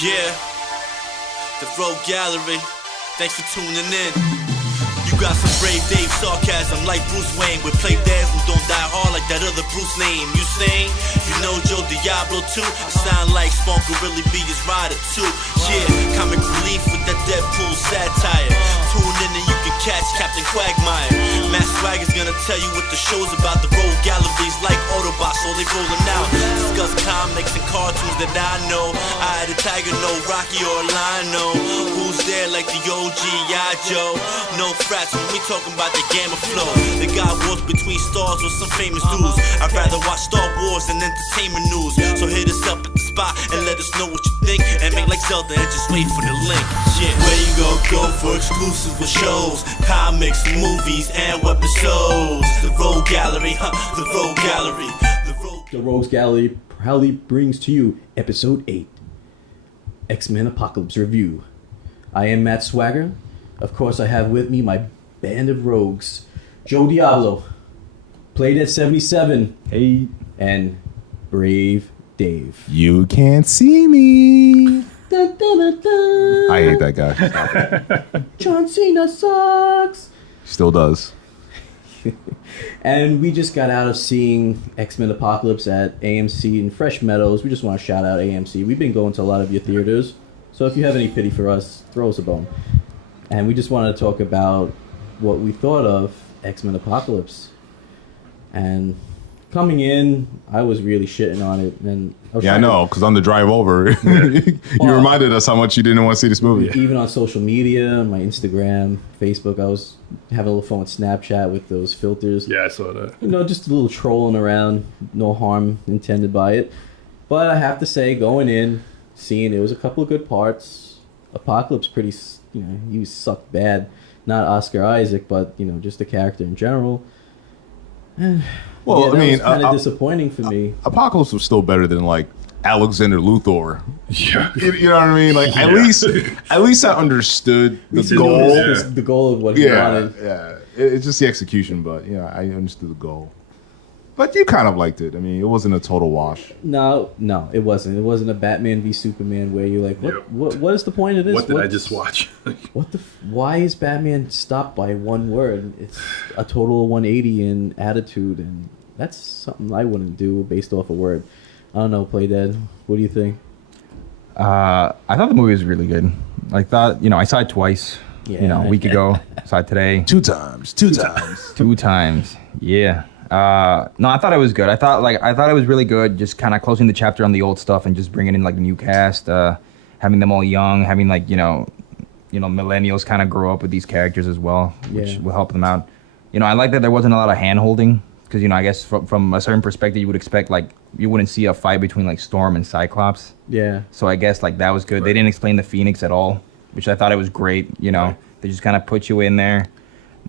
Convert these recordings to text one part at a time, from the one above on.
Yeah, the Rogue Gallery. Thanks for tuning in. You got some brave Dave sarcasm like Bruce Wayne with play dads and don't die hard like that other Bruce name. You sing? You know Joe Diablo too? It sound like Spawn could really be his rider too. Yeah, comic relief with that Deadpool satire. Tune in and you can catch Captain Quagmire. Matt Swagger's gonna tell you what the show's about. The Rogue Gallery's like Autobots, so they rolling out. Discuss comics and cartoons that I know. I had a tiger, no Rocky or Lionel. Who's there like the OG Joe? No frats when we talking about the gamma flow. The guy wars between stars with some famous dudes. I'd rather watch Star Wars than entertainment news. So hit us up at the spot and let us know what you think. And make like Zelda and just wait for the link. Yeah. Where you gon' go for exclusive with shows, comics, movies, and webisodes? The Rogue Gallery, the Rogue Gallery. The Rogues Gallery proudly brings to you Episode 8, X-Men Apocalypse Review. I am Matt Swagger. Of course, I have with me my band of rogues, Joe Diablo, Played at 77, Hey, and Brave Dave. You can't see me. Dun, dun, dun, dun. I hate that guy. John Cena sucks. Still does. And we just got out of seeing X-Men Apocalypse at AMC in Fresh Meadows. We just want to shout out AMC. We've been going to a lot of your theaters, so if you have any pity for us, throw us a bone. And we just wanted to talk about what we thought of X-Men Apocalypse. And coming in, I was really shitting on it. And I know, because on the drive over, you reminded us how much you didn't want to see this movie. Even on social media, on my Instagram, Facebook, I was having a little fun with Snapchat with those filters. yeah, I saw that. You know, just a little trolling around, no harm intended by it. But I have to say, going in, seeing it was a couple of good parts. Apocalypse he sucked bad. Not Oscar Isaac, but, just the character in general. Well, that was kind of disappointing for me. Apocalypse was still better than like Alexander Luthor. Yeah, You know what I mean? Like at least I understood the goal. The goal of what he wanted. Yeah. It's just the execution, but I understood the goal. But you kind of liked it. I mean, it wasn't a total wash. No, it wasn't. It wasn't a Batman v Superman where you're like, what is the point of this? What did I just watch? Why is Batman stopped by one word? It's a total of 180 in attitude, and that's something I wouldn't do based off a word. I don't know, Play Dead. What do you think? I thought the movie was really good. I thought, I saw it twice. Yeah. A week ago. Saw it today. Two times. 2 times. Yeah. No, I thought it was good. I thought it was really good. Just kind of closing the chapter on the old stuff and just bringing in like the new cast, having them all young, having like millennials kind of grow up with these characters as well, which will help them out. I like that there wasn't a lot of hand holding because I guess from a certain perspective you would expect like you wouldn't see a fight between like Storm and Cyclops. Yeah. So I guess like that was good. Right. They didn't explain the Phoenix at all, which I thought it was great. Right. They just kind of put you in there.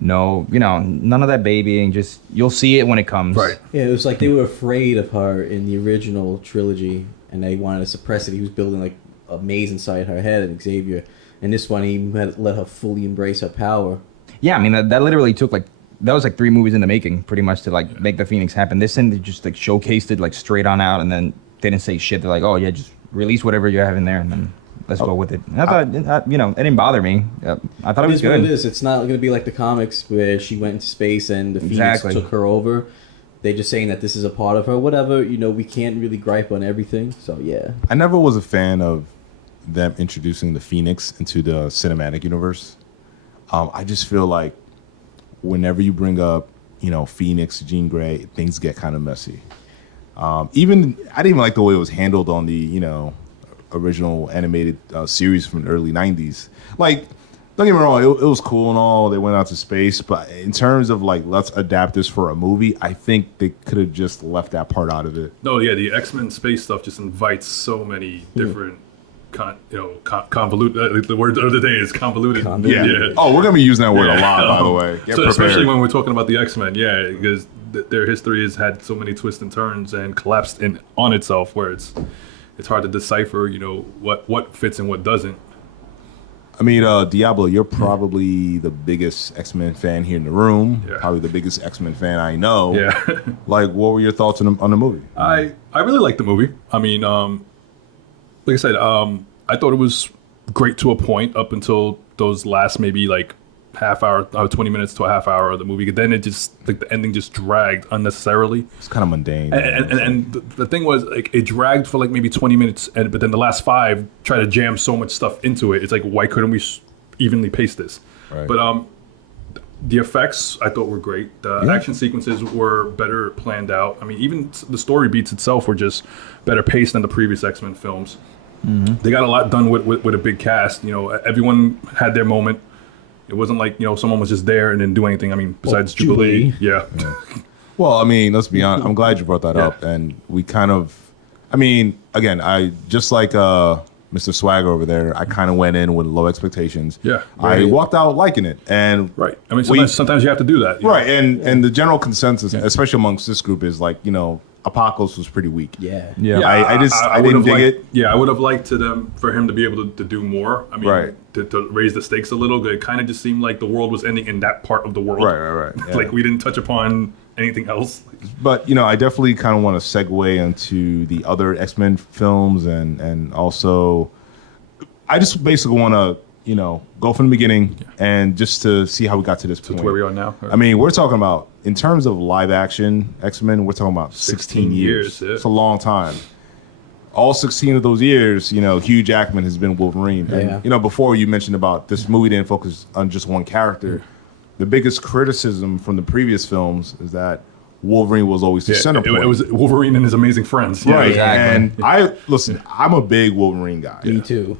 No, none of that babying. Just you'll see it when it comes. Right. Yeah, it was like they were afraid of her in the original trilogy, and they wanted to suppress it. He was building like a maze inside her head, and Xavier. And this one, he let her fully embrace her power. Yeah, I mean that literally took that was like 3 movies in the making, pretty much to make the Phoenix happen. This and they just like showcased it like straight on out, and then they didn't say shit. They're like, oh yeah, just release whatever you have in there, and then. Let's go with it. And I thought, it didn't bother me. I thought it was good. What it is. It's not going to be like the comics where she went into space and the Phoenix took her over. They're just saying that this is a part of her. Whatever, we can't really gripe on everything. So, yeah. I never was a fan of them introducing the Phoenix into the cinematic universe. I just feel like whenever you bring up, Phoenix, Jean Grey, things get kind of messy. I didn't even like the way it was handled on the, original animated series from the early 90s. Like, don't get me wrong, it was cool and all. They went out to space, but in terms of like, let's adapt this for a movie, I think they could have just left that part out of it. No, yeah, the X-Men space stuff just invites so many different convoluted. The word of the day is convoluted. Yeah. Oh, we're gonna be using that word a lot, by the way. So especially when we're talking about the X-Men, because their history has had so many twists and turns and collapsed on itself, where it's hard to decipher, what fits and what doesn't. I mean, Diablo, you're probably the biggest X-Men fan here in the room. Yeah. Probably the biggest X-Men fan I know. Yeah. Like, what were your thoughts on the movie? I really liked the movie. I mean, like I said, I thought it was great to a point up until those last maybe like half hour, 20 minutes to a half hour of the movie. Then it just like the ending just dragged unnecessarily. It's kind of mundane. And the thing was like it dragged for like maybe 20 minutes, but then the last 5 try to jam so much stuff into it. It's like, why couldn't we evenly pace this? Right. But the effects I thought were great. The action sequences were better planned out. I mean, even the story beats itself were just better paced than the previous X-Men films. Mm-hmm. They got a lot done with a big cast. You know, everyone had their moment. It wasn't like, you know, someone was just there and didn't do anything. I mean, besides Jubilee. Yeah. Well, I mean, let's be honest. I'm glad you brought that up. And we kind of, I mean, again, I just like Mr. Swagger over there, I kind of went in with low expectations. Yeah. I walked out liking it. And right. I mean, sometimes you have to do that. Right. And the general consensus, especially amongst this group, is like, you know, Apocalypse was pretty weak. Yeah. I didn't dig it. Yeah, I would have liked for him to be able to do more. I mean, to raise the stakes a little. It kind of just seemed like the world was ending in that part of the world. Right. Yeah. Like we didn't touch upon anything else. But, you know, I definitely kind of want to segue into the other X-Men films and also I just basically want to, you know, go from the beginning and just to see how we got to this point. To where we are now. I mean, we're talking about, in terms of live action X-Men, we're talking about 16 years. Yeah. It's a long time. All 16 of those years, you know, Hugh Jackman has been Wolverine. And, you know, before you mentioned about this movie didn't focus on just one character. The biggest criticism from the previous films is that Wolverine was always the center point. It was Wolverine and his amazing friends. Yeah, right. Exactly. And I'm a big Wolverine guy. Me too.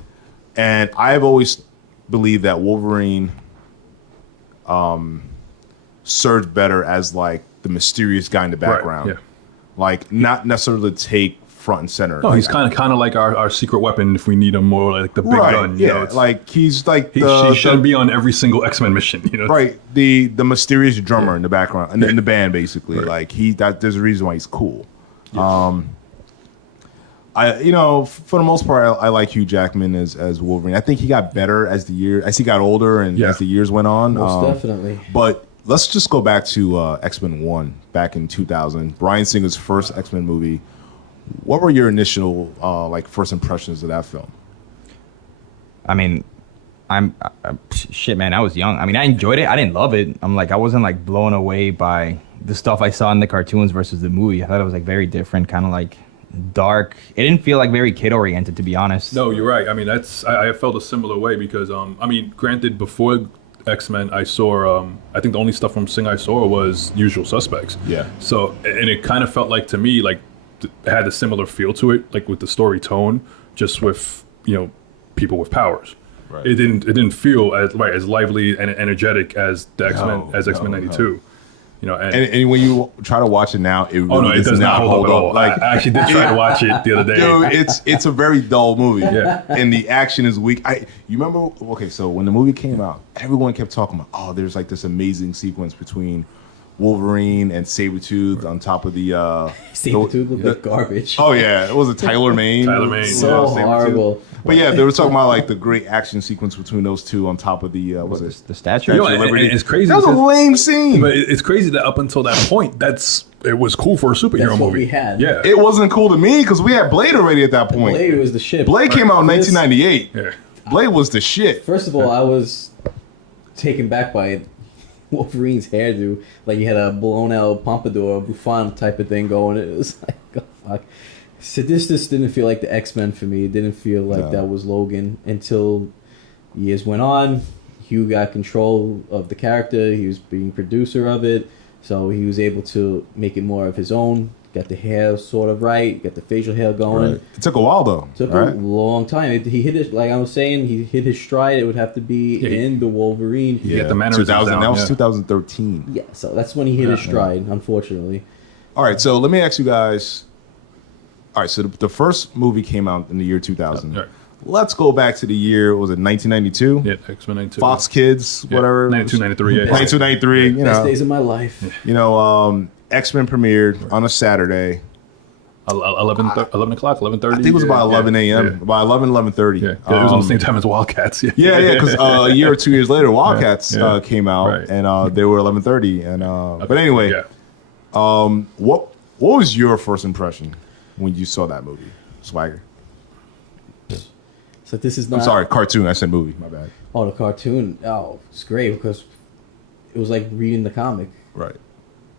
And I've always believed that Wolverine served better as like the mysterious guy in the background. Right, yeah. Like not necessarily take front and center. No, he's kind of like our secret weapon if we need him, more like the big gun. You know, like he's like he shouldn't be on every single X-Men mission. You know, right? The mysterious drummer in the background in the band, basically. Right. Like there's a reason why he's cool. Yeah. You know, for the most part, I like Hugh Jackman as Wolverine. I think he got better as he got older and as the years went on. Most definitely. But let's just go back to X-Men 1 back in 2000. Bryan Singer's first X-Men movie. What were your initial first impressions of that film? I mean, shit, man. I was young. I mean, I enjoyed it. I didn't love it. I wasn't like blown away by the stuff I saw in the cartoons versus the movie. I thought it was like very different, kind of like dark. It didn't feel like very kid oriented, to be honest. No, you're right. I mean, I felt a similar way because I mean, granted, before X-Men, I saw I think the only stuff from Sing I saw was Usual Suspects. Yeah. So, and it kind of felt like to me like it had a similar feel to it, like with the story tone, just with, you know, people with powers. Right. It didn't feel as lively and energetic as the X-Men 92. You know, and when you try to watch it now, it does not hold up at all. Like, I actually did try to watch it the other day. Dude, it's a very dull movie. Yeah. And the action is weak. You remember? Okay, so when the movie came out, everyone kept talking about, oh, there's like this amazing sequence between Wolverine and Sabretooth on top of the Sabretooth looked like garbage. Oh yeah, it was a Tyler Mane. So horrible. But yeah, they were talking about like the great action sequence between those two on top of the the statue. You know, and it's crazy. That was a lame scene. But it's crazy that up until that point, it was cool for a superhero That's what movie. we had. Yeah, it wasn't cool to me because we had Blade already at that point. Blade was the shit. Blade came out in 1998. Yeah. Blade was the shit. First of all, I was taken back by Wolverine's hairdo. Like he had a blown out pompadour, Buffon type of thing going. It was like, oh, fuck. So this just didn't feel like the X-Men for me. It didn't feel like that was Logan until years went on. Hugh got control of the character. He was being producer of it. So he was able to make it more of his own. Got the hair sort of right. Got the facial hair going. Right. It took a while though. Took a long time. He hit it, like I was saying, he hit his stride. It would have to be in the Wolverine. Yeah, the mannerisms 2000, down, that was 2013. Yeah, so that's when he hit his stride, unfortunately. All right, so let me ask you guys. All right, so the first movie came out in the year 2000. Right. Let's go back to the year, was it 1992? Yeah, X-Men 92. Fox Kids, whatever. 92, 93, yeah. 92, 93, you Best know. days of my life. You know, X-Men premiered on a Saturday. 11 o'clock, 11:30. I think it was about 11 a.m. Yeah. About 11:30. Yeah, it was on the same time as Wildcats. Yeah, because a year or 2 years later, Wildcats came out, and they were 11:30. And but anyway, what was your first impression when you saw that movie, Swagger? So this is not. I'm sorry, cartoon. I said movie. My bad. Oh, the cartoon. Oh, it's great because it was like reading the comic. Right.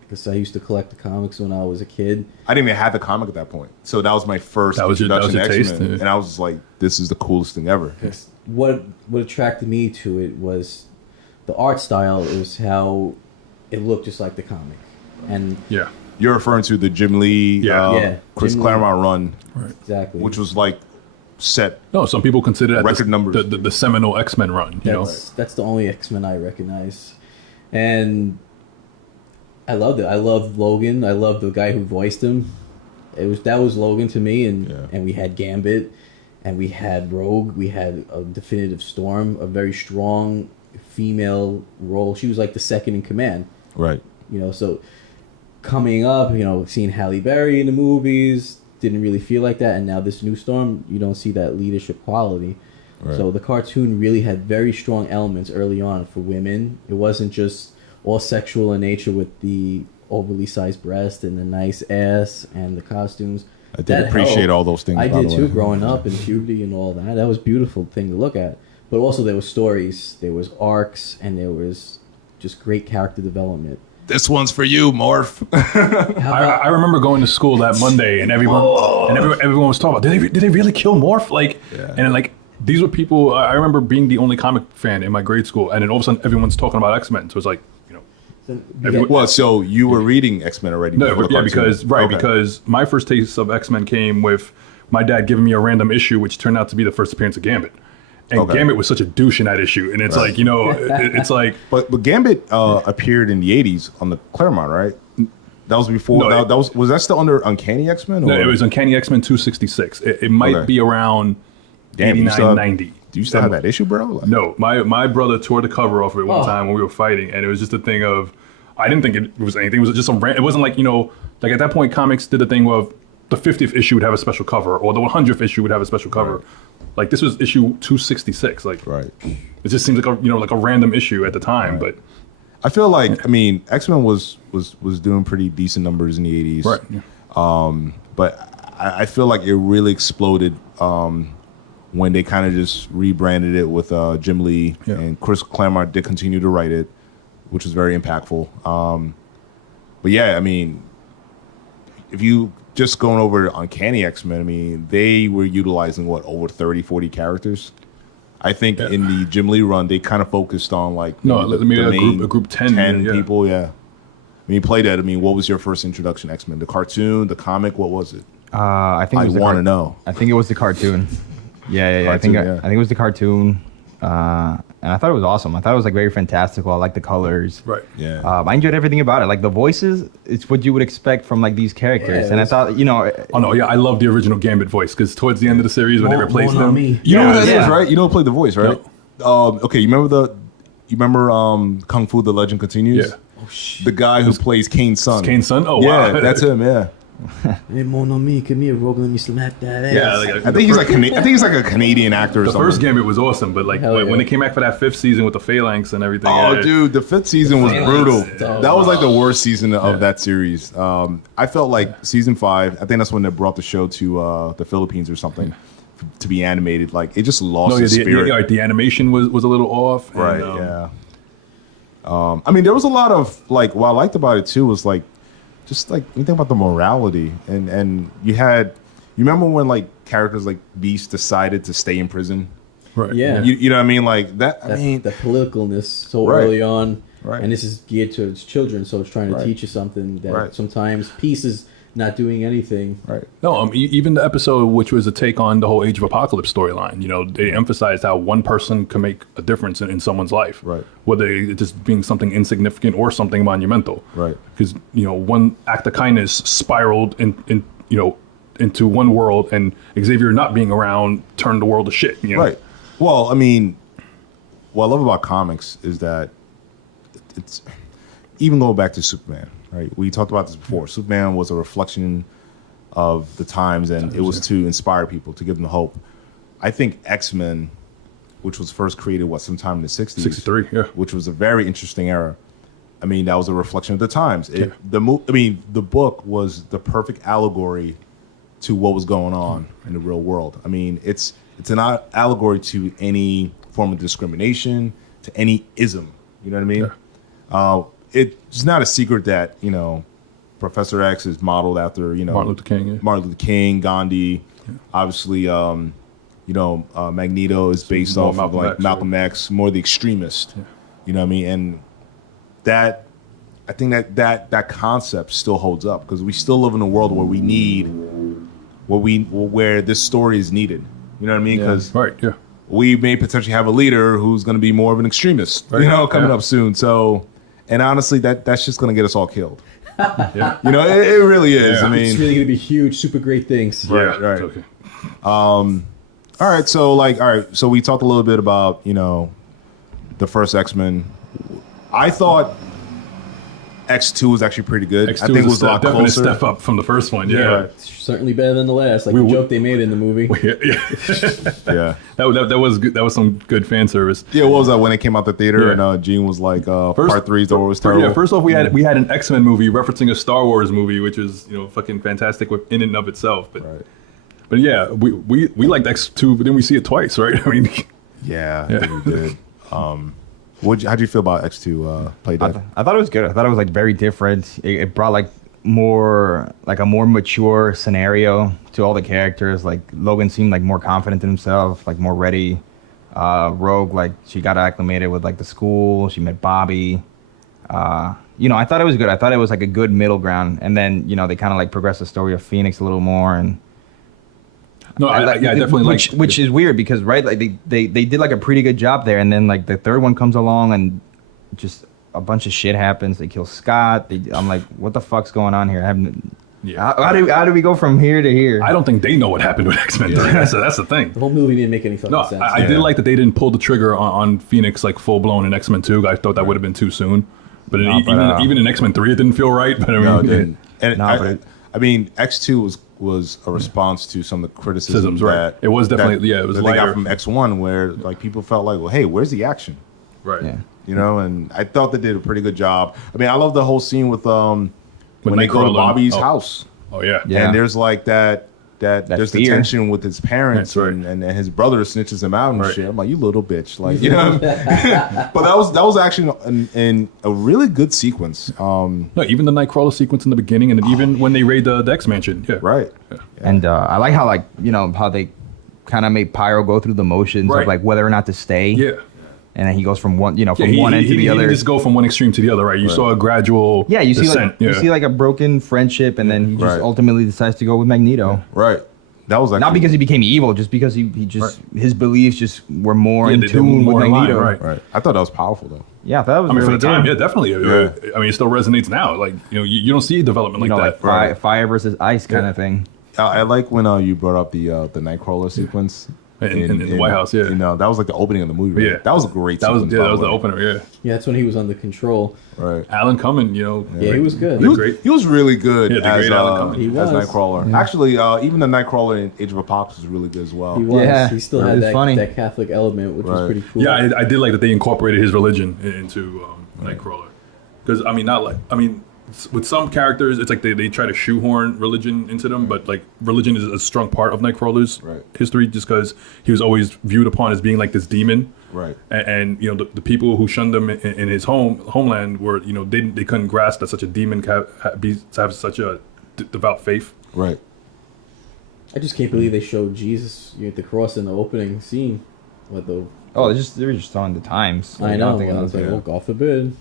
Because I used to collect the comics when I was a kid. I didn't even have the comic at that point, so that was my first introduction to X-Men, and I was just like, "This is the coolest thing ever." What attracted me to it was the art style. It was how it looked just like the comic, and Yeah. You're referring to the Jim Lee, Chris Jim Claremont run, Right. exactly, which was like set. No, some people consider that Record numbers. the seminal X-Men run. You know. that's the only X-Men I recognize, and I loved it. I loved Logan. I loved the guy who voiced him. That was Logan to me, and we had Gambit, and we had Rogue. We had a definitive Storm, a very strong female role. She was like the second in command. Right. So coming up, seeing Halle Berry in the movies didn't really feel like that, and now this new Storm, you don't see that leadership quality. Right. So the cartoon really had very strong elements early on for women. It wasn't just all sexual in nature with the overly sized breast and the nice ass and the costumes. I did appreciate all those things. I by did the too, way. growing up in puberty and all that. That was a beautiful thing to look at. But also there was stories, there was arcs, and there was just great character development. This one's for you, Morph. I remember going to school that Monday, and everyone was talking about did they really kill Morph? And then, these were people. I remember being the only comic fan in my grade school, and then all of a sudden everyone's talking about X-Men. So it's like, Well, so you were reading X-Men already? no, before the cartoon. because my first taste of X-Men came with my dad giving me a random issue, which turned out to be the first appearance of Gambit. And Gambit was such a douche in that issue, and it's like, it's like. But Gambit appeared in the '80s on the Claremont, right? That was before. No, was that still under Uncanny X-Men? No, it was Uncanny X-Men 266. It might be around 89, 90. Do you still have that issue, bro? No, my brother tore the cover off of it one time when we were fighting, and it was just a thing of, I didn't think it was anything. It was just it wasn't like, like at that point, comics did the thing of the 50th issue would have a special cover, or the 100th issue would have a special cover. Right. Like this was issue 266. Like, right. It just seems like like a random issue at the time, but. I feel like X-Men was doing pretty decent numbers in the 80s, right? Yeah. But I feel like it really exploded when they kind of just rebranded it with Jim Lee, and Chris Claremont did continue to write it, which was very impactful. But yeah, if you just going over Uncanny X-Men, they were utilizing over 30, 40 characters. I think in the Jim Lee run, they kind of focused on a group 10 people. Yeah. When you played that, what was your first introduction to X-Men? The cartoon, the comic, what was it? I think I want to know. I think it was the cartoon. Yeah. Cartoon, I think it was the cartoon. And I thought it was awesome. I thought it was very fantastical. I liked the colors. Right. Yeah. I enjoyed everything about it. Like the voices, it's what you would expect from these characters. Yeah, and I thought, Oh no, yeah, I love the original Gambit voice because towards the end of the series when they replaced him, you know who that is, right? You know who played the voice, right? Okay, you remember Kung Fu: The Legend Continues? Yeah. Oh shit. The guy who plays Kane's son. Kane's son? Oh yeah, wow. that's him. Yeah. Hey, mon ami, come here, Rogan, let me slap that ass. Yeah, I think he's like a Canadian actor. Or the something. first Gambit was awesome, but when they came back for that 5th season with the Phalanx and everything. Oh, dude, the 5th season was brutal. Yeah. That was like the worst season of that series. I felt like season 5. I think that's when they brought the show to the Philippines or something to be animated. Like it just lost its spirit. The animation was a little off. Right. Yeah. There was a lot of what I liked about it too was just you think about the morality and you remember when characters like Beast decided to stay in prison, right? Yeah, you know what I mean, the politicalness so right. early on, right? And this is geared to its children, so it's trying to teach you something that sometimes peace is not doing anything. Right. No, even the episode which was a take on the whole Age of Apocalypse storyline. They emphasized how one person can make a difference in someone's life, right? Whether it just being something insignificant or something monumental, right? Because one act of kindness spiraled into one world, and Xavier not being around turned the world to shit. Right. Well, what I love about comics is that it's even going back to Superman. Right, we talked about this before. Superman was a reflection of the times, and it was to inspire people, to give them hope. I think X-Men, which was first created sometime in the 60s, 63, yeah, which was a very interesting era. That was a reflection of the times. The book was the perfect allegory to what was going on in the real world. It's It's an allegory to any form of discrimination, to any ism. You know what I mean? Yeah. It's not a secret that, you know, Professor X is modeled after, you know, Martin Luther King, yeah. Martin Luther King, Gandhi. Yeah. Obviously, you know, Magneto is based off of like Malcolm X, more the extremist. Yeah. You know what I mean? And that, I think that concept still holds up because we still live in a world where we need, where this story is needed. You know what I mean? Because we may potentially have a leader who's going to be more of an extremist, you know, coming up soon. So, and honestly, that's just going to get us all killed. You know, it really is. I mean, it's really going to be huge, super great things. Right. Okay. All right. So we talked a little bit about, you know, the first X-Men. I thought X2 was actually pretty good. X2 I think it was a lot definitely closer. A step up from the first one. Yeah. Certainly better than the last. Like the joke they made in the movie. Yeah. That was good. That was some good fan service. Yeah. What was that when it came out the theater and Gene was like, part 3 is always terrible. Yeah. First off, we had an X-Men movie referencing a Star Wars movie, which is, you know, fucking fantastic in and of itself. But yeah, we liked X2, but then we see it twice, right? I mean, I think we did. How'd you feel about X2 play dead? I thought it was good. I thought it was like very different. It brought like a more mature scenario to all the characters. Like Logan seemed like more confident in himself, like more ready. Rogue, like she got acclimated with like the school. She met Bobby. You know, I thought it was good. I thought it was like a good middle ground. And then, you know, they kind of like progressed the story of Phoenix a little more. And no, I definitely which is weird because like they did like a pretty good job there, and then like the third one comes along and just a bunch of shit happens. They kill Scott. I'm like, what the fuck's going on here? How do we go from here to here? I don't think they know what happened with X-Men 3. That's the thing. The whole movie didn't make any fucking sense. I did like that they didn't pull the trigger on Phoenix like full blown in X-Men 2. I thought that would have been too soon. But even in X-Men 3, it didn't feel right. But I mean, no, it didn't. And I mean, X2 was a response to some of the criticisms that it was definitely it was that they got from X1, where like people felt like, well, hey, where's the action? Right. Yeah. You know, and I thought they did a pretty good job. I mean, I love the whole scene with when they go to Bobby's house. Oh yeah. And there's like that there's the tension with his parents and his brother snitches him out and shit. I'm like, you little bitch, like, you know. But that was actually in a really good sequence. No, even the Nightcrawler sequence in the beginning, and even when they raid the X Mansion. Yeah. Right. Yeah. And I like how, like, you know, how they kind of made Pyro go through the motions of like whether or not to stay. Yeah. And then he goes from one, you know, from one end to the other. He just go from one extreme to the other, right? You saw a gradual you see descent. You see like a broken friendship, and then he just ultimately decides to go with Magneto. Right. That was actually, not because he became evil, just because he just his beliefs just were more in tune with Magneto. Right. I thought that was powerful though. Yeah, that was. I mean, really for the time, good. definitely. Yeah. I mean, it still resonates now. Like, you know, you don't see development like that. Like fire versus ice kind of thing. I like when you brought up the Nightcrawler sequence. In the White House, you know, that was like the opening of the movie. Right? Yeah, that was a great. That was the opener. Yeah, that's when he was under control. Right, Alan Cumming, you know, he was good. He was really good as Nightcrawler. Yeah. Actually, even the Nightcrawler in Age of Apocalypse was really good as well. He was. Yeah, he still had that Catholic element, which was pretty cool. Yeah, I did like that they incorporated his religion into Nightcrawler, because with some characters, it's like they try to shoehorn religion into them, but like religion is a strong part of Nightcrawler's history, just because he was always viewed upon as being like this demon. Right. And you know, the people who shunned him in his homeland were, you know, they couldn't grasp that such a demon have such a devout faith. Right. I just can't believe they showed Jesus at the cross in the opening scene. With the they were just on the times. I know. I was like, oh, God forbid.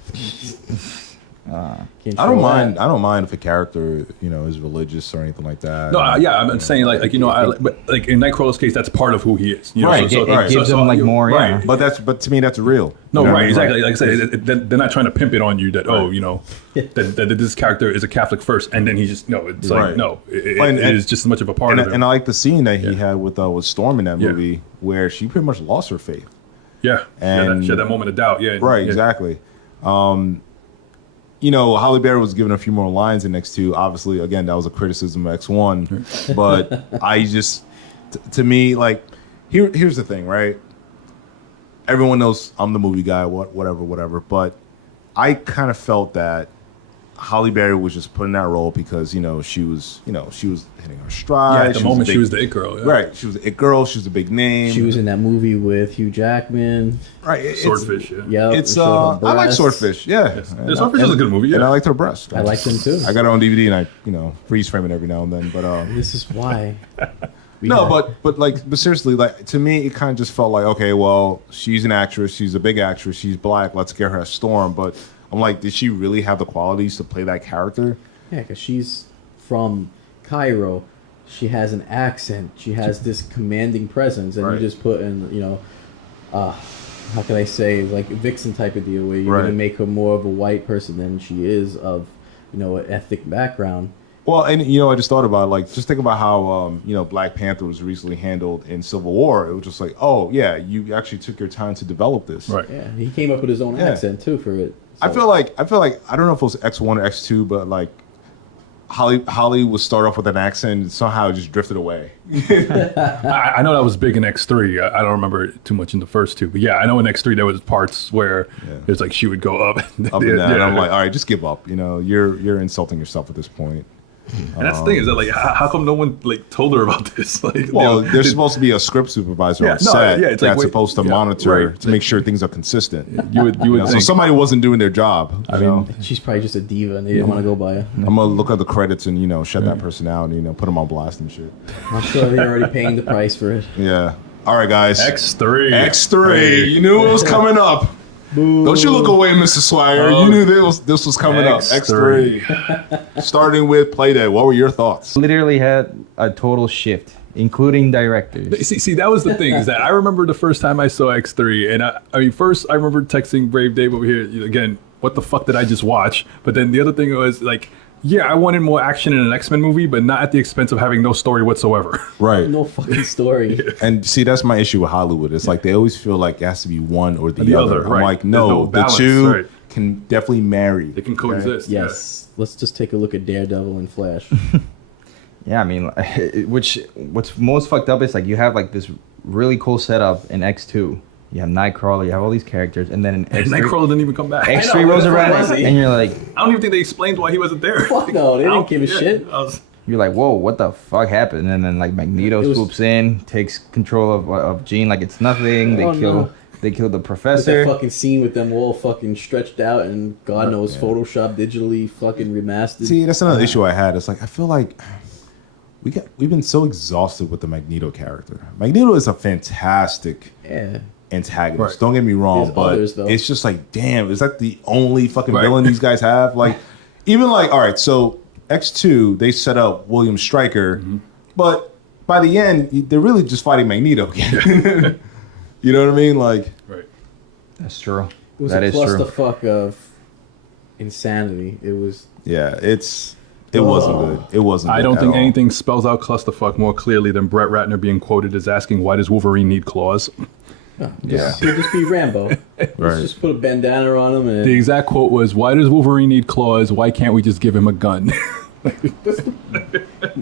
I don't mind if a character, you know, is religious or anything like that. No, I'm saying like you know, but like in Nightcrawler's case, that's part of who he is. You know? Right, it gives him like more. Right, but to me, that's real. No, right, exactly. Like I said, they're not trying to pimp it on you that you know that this character is a Catholic first, and then he just it's like no, it is just as much of a part of it. And I like the scene that he had with Storm in that movie where she pretty much lost her faith. Yeah, and she had that moment of doubt. Yeah, right, exactly. You know, Halle Berry was given a few more lines in X2. Obviously, again, that was a criticism of X1. But I just, to me, like, here's the thing, right? Everyone knows I'm the movie guy, whatever. But I kind of felt that Halle Berry was just put in that role because she was hitting her stride. Yeah, at the moment she was the it girl. Yeah. Right, she was the it girl. She was a big name. She was in that movie with Hugh Jackman. Right, Swordfish. Yeah. Yep, It's and showed her I like breasts. Swordfish. Yeah, Yes. Swordfish is a good movie. Yeah. and I liked her breast. I liked them too. I got it on DVD and I freeze frame it every now and then. But This is why. but seriously, like to me, it kind of just felt like, okay, well, she's an actress, she's a big actress, she's black, let's get her a Storm. But I'm like, did she really have the qualities to play that character? Yeah, because she's from Cairo. She has an accent. She has this commanding presence, and Right. you just put in, how can I say, like Vixen type of deal, where you're Right. gonna make her more of a white person than she is of, an ethnic background. Well, and I just thought about it, like just think about how Black Panther was recently handled in Civil War. It was just like, oh yeah, you actually took your time to develop this. Right. Yeah, he came up with his own Yeah. accent too for it. I feel like I don't know if it was X1 or X2, but like Holly would start off with an accent and somehow it just drifted away. I know that was big in X3. I don't remember it too much in the first two, but yeah, I know in X3 there was parts where it's like she would go up Up and down. And I'm like, all right, just give up. You're insulting yourself at this point. and that's the thing is that like, how come no one like told her about this? Like, Well, there's supposed to be a script supervisor on set it's like, that's wait, supposed to yeah, monitor right. to make sure things are consistent. you would So think. somebody wasn't doing their job. I mean, she's probably just a diva, and they didn't want to go by her. I'm gonna look at the credits and shut that person out and put them on blast and shit. I'm sure they're already paying the price for it. Yeah. All right, guys. X3. X3. You knew it was coming up. Don't you look away, Mr. Swire. You knew this was coming up. X3. Starting with Playdate. What were your thoughts? Literally had a total shift, including directors. See, that was the thing is that I remember the first time I saw X3, and I mean, first I remember texting Brave Dave over here again. What the fuck did I just watch? But then the other thing was like, yeah, I wanted more action in an X-Men movie, but not at the expense of having no story whatsoever. Right. No fucking story. And see, that's my issue with Hollywood. It's like they always feel like it has to be one or the other. I'm right. like, There's no, no the balance, two right. can definitely marry. They can coexist. Yes. Let's just take a look at Daredevil and Flash. Yeah, I mean, what's most fucked up is like you have like this really cool setup in X2. You have Nightcrawler, you have all these characters, and then in Yeah. X3, Nightcrawler didn't even come back. X3 I know, rolls where the fuck around was he? and you're like, I don't even think they explained why he wasn't there. Fuck no, they didn't give a shit. you're like, whoa, what the fuck happened? And then like Magneto It was- swoops in, takes control of Jean like it's nothing. They Oh, kill no. they kill the With that professor. fucking scene with them all fucking stretched out and God knows Photoshop digitally fucking remastered. See, that's another issue I had. It's like I feel like we've been so exhausted with the Magneto character. Magneto is a fantastic Yeah. antagonist. Right. Don't get me wrong, There's but others, though. it's just like, damn, is that the only fucking Right. villain these guys have? Like, even like, all right, so X2, they set up William Stryker, but by the end, they're really just fighting Magneto again. You know what I mean? Like, Right. That's true. It was That a is true. clusterfuck of insanity. It was. yeah, it wasn't good. It wasn't. I good don't at think all. anything spells out clusterfuck more clearly than Brett Ratner being quoted as asking, "Why does Wolverine need claws?" Yeah. He'll just be Rambo. Right. Let's just put a bandana on him and. The exact quote was, "Why does Wolverine need claws? Why can't we just give him a gun?"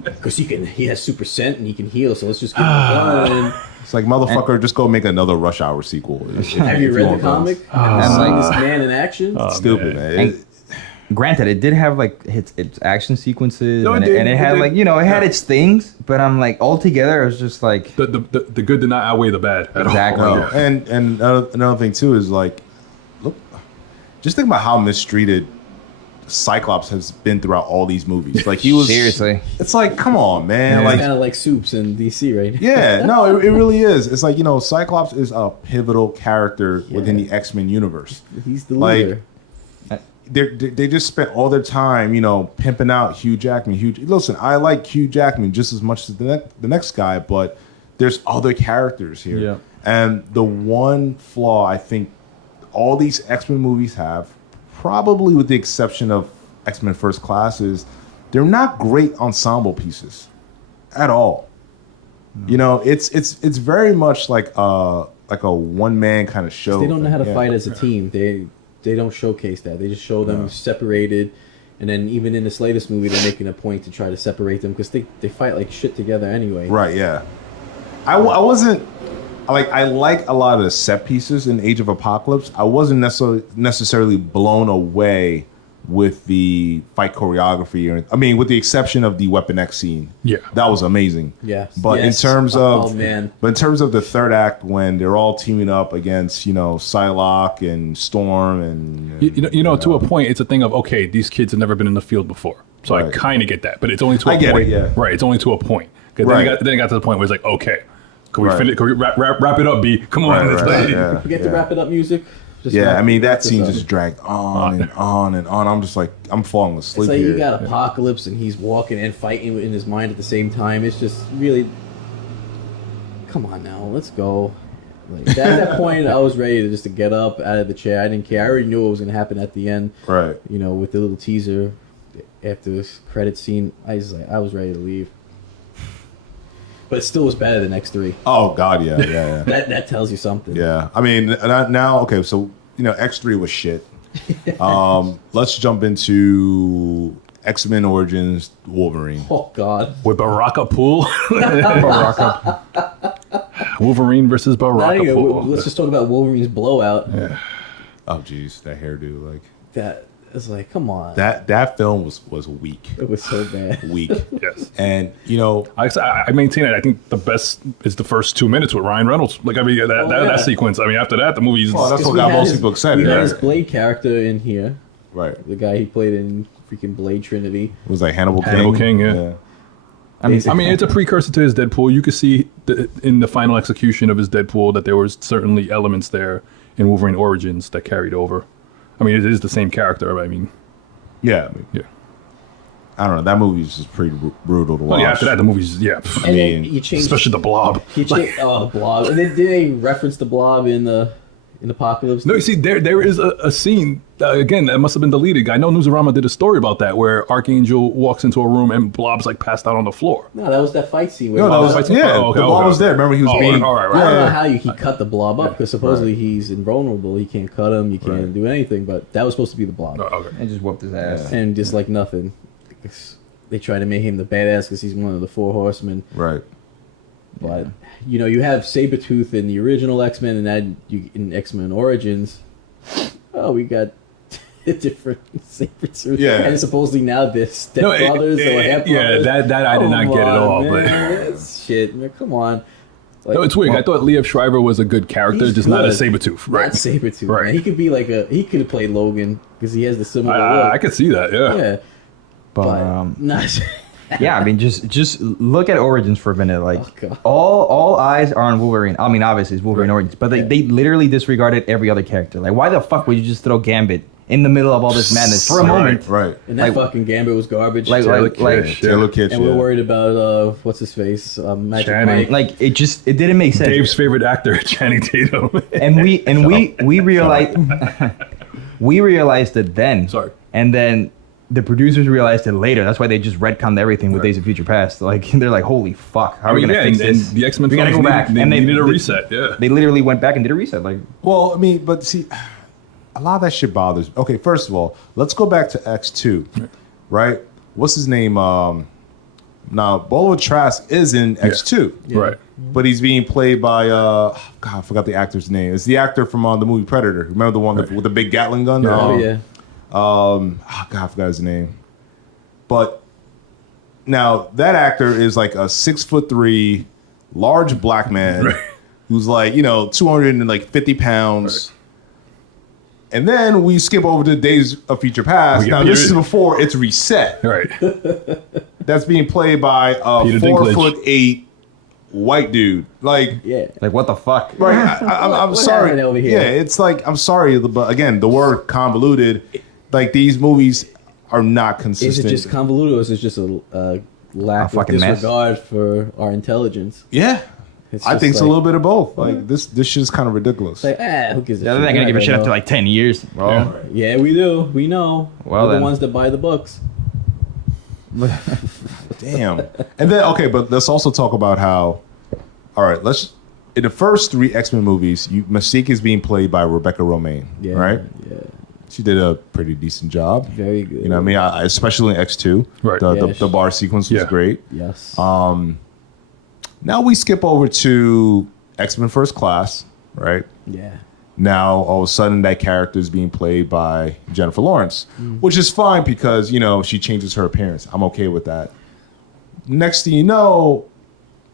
Because he has super scent and he can heal, so let's just give him a gun. It's like, motherfucker, just go make another Rush Hour sequel. Have you read the comic? Have you seen this man in action? Stupid, man. And granted, it did have like its action sequences, No, it and, did, and it it had did. like it had its things, but I'm like altogether it was just like the good did not outweigh the bad. At Exactly. All. No, and another thing too is like, look, just think about how mistreated Cyclops has been throughout all these movies. Like he was seriously. It's like, come on, man. It's Like, kind of like Soups in DC, right? yeah, no, it really is. It's like, Cyclops is a pivotal character within the X-Men universe. He's the Like, leader. They just spent all their time, pimping out Hugh Jackman. Listen, I like Hugh Jackman just as much as the next guy, but there's other characters here. Yeah. And the one flaw I think all these X-Men movies have, probably with the exception of X-Men First Class, is they're not great ensemble pieces at all. It's very much like a one-man kind of show. They don't know how to Yeah. fight as a team. They don't showcase that. They just show them separated. And then even in this latest movie, they're making a point to try to separate them because they fight like shit together anyway. Right, yeah. I wasn't like, I like a lot of the set pieces in Age of Apocalypse. I wasn't necessarily blown away with the fight choreography. I mean, with the exception of the Weapon X scene. Yeah. That was amazing. Yes. But Yes. in terms Oh, of man. but in terms of the third act when they're all teaming up against, Psylocke and Storm and To a point, it's a thing of, okay, these kids have never been in the field before. So I Right. kind of get that. But it's only to a I get it, point. yeah. Right. It's only to a point. 'Cause Right. then it got to the point where it's like, okay, can we Right. finish? Can we wrap it up, B? Come on. Right, Let's right, play. yeah. We get to wrap it up music. Just Yeah, wrap- I mean wrap that this scene up. just dragged on and on and on. I'm just like I'm falling asleep It's like here. you got Apocalypse and he's walking and fighting in his mind at the same time. It's just really, come on now, let's go. Like, at that point, I was ready to just to get up out of the chair. I didn't care. I already knew what was going to happen at the end. Right. With the little teaser after this credit scene. I was ready to leave. But it still was better than X3. Oh God, yeah. That tells you something. Yeah, I mean now. Okay, so X3 was shit. Let's jump into X-Men Origins Wolverine. Oh God. With Baraka Pool. Baraka. Wolverine versus Not Baraka even- Pool. let's just talk about Wolverine's blowout. Oh jeez, that hairdo, like That is like, come on. that film was weak, It was so bad. weak. Yes. And I maintain it. I think the best is the first 2 minutes with Ryan Reynolds. Like, I mean, yeah. that sequence. I mean, after that, the movie's. Well, that's Because what we got had most his- people excited. We had Right? his Blade character in here. Right. The guy he played in freaking Blade Trinity. It was like Hannibal Hannibal King, yeah. I mean, It's a precursor to his Deadpool. You could see in the final execution of his Deadpool that there was certainly elements there in Wolverine Origins that carried over. I mean, it is the same character. I mean, Yeah. I mean, yeah. I don't know. That movie is just pretty brutal to watch. Well, yeah, after that, the movie's, yeah. And mean, then you changed. Especially the Blob. He changed. Oh, the Blob. And then did they reference the Blob in Apocalypse? No, you see, there is a scene, again, that must have been deleted. I know Newsarama did a story about that, where Archangel walks into a room and Blob's, like, passed out on the floor. No, that was that fight scene. Where No, that was fight- yeah. oh, okay, the ball okay. was there. Remember, he was Oh, being. all right, I don't know right. how he cut the Blob up because supposedly he's invulnerable. He can't cut him. You can't Right. do anything. But that was supposed to be the Blob. Oh, okay. and just whooped his ass. And just like nothing, they try to make him the badass because he's one of the four horsemen. Right. But you have Sabretooth in the original X-Men, and then in X-Men Origins. Oh, we got a different Sabretooth. Yeah. And supposedly now they're No, stepbrothers or half yeah, that I did not get at all. But That's shit, man. Come on. Like, no, it's weird. I thought Liev Schreiber was a good character, He's just not a good. Sabretooth. Not Right. Sabretooth, Right. man. He could be he could have played Logan because he has the similar I look. could see that, yeah. Yeah. But Not. yeah, I mean, just look at Origins for a minute. Like, Oh, God. all eyes are on Wolverine. I mean, obviously it's Wolverine Right. Origins, but they, Yeah. they literally disregarded every other character. Like, why the fuck would you just throw Gambit in the middle of all this madness for a Right. moment? Right. And that Like- fucking Gambit was garbage. Like, Taylor like, like, Kitsch. Taylor Kitsch. and we're yeah. worried about what's his face, Magic Channing. Mike. like it didn't make sense. Dave's favorite actor, Channing Tatum. And we realized we realized it then. Sorry. And then the producers realized it later. That's why they just retconned everything with Right. Days of Future Past. Like they're like, holy fuck, how are we gonna yeah, fix and this? the X-Men we gotta films go back. They And needed a reset, yeah. They literally went back and did a reset. Like, Well, I mean, but see, a lot of that shit bothers me. Okay, first of all, let's go back to X2, right? What's his name? Now, Bolo Trask is in X2, Right. but he's being played by, God, I forgot the actor's name. It's the actor from the movie Predator. Remember the one with the big Gatling gun? Yeah. Oh yeah. God, I forgot his name. But now that actor is like a 6'3", large black man Right. who's like 250 pounds. And then we skip over to Days of Future Past. We get Now this Peter- is before it's reset. Right. That's being played by a Peter 4'8" white dude. Like, Yeah. what the fuck? right? I'm What sorry. happened over here? Yeah, it's like I'm sorry, but again, the word convoluted. Like these movies are not Is consistent. it just convoluted or is it just a lack A of fucking mess? disregard for our intelligence? Yeah, It's I just think it's a like- little bit of both. Like this shit's kind of ridiculous. Like, who gives a Yeah, shit? they're not gonna give a shit know. after like 10 years. Well, Yeah, we do. We know. Well, We're then. the ones that buy the books. Damn. And then okay, but let's also talk about how. All right, let's. In the first 3 X-Men movies, Mystique is being played by Rebecca Romaine. Yeah. Right. Yeah. She did a pretty decent job. Very good. You know what I mean? Especially in X2. Right. The, Yeah, the bar sequence was Yeah. great. Yes. Now we skip over to X-Men First Class, right? yeah. Now all of a sudden that character is being played by Jennifer Lawrence, which is fine because she changes her appearance. I'm okay with that. Next thing you know,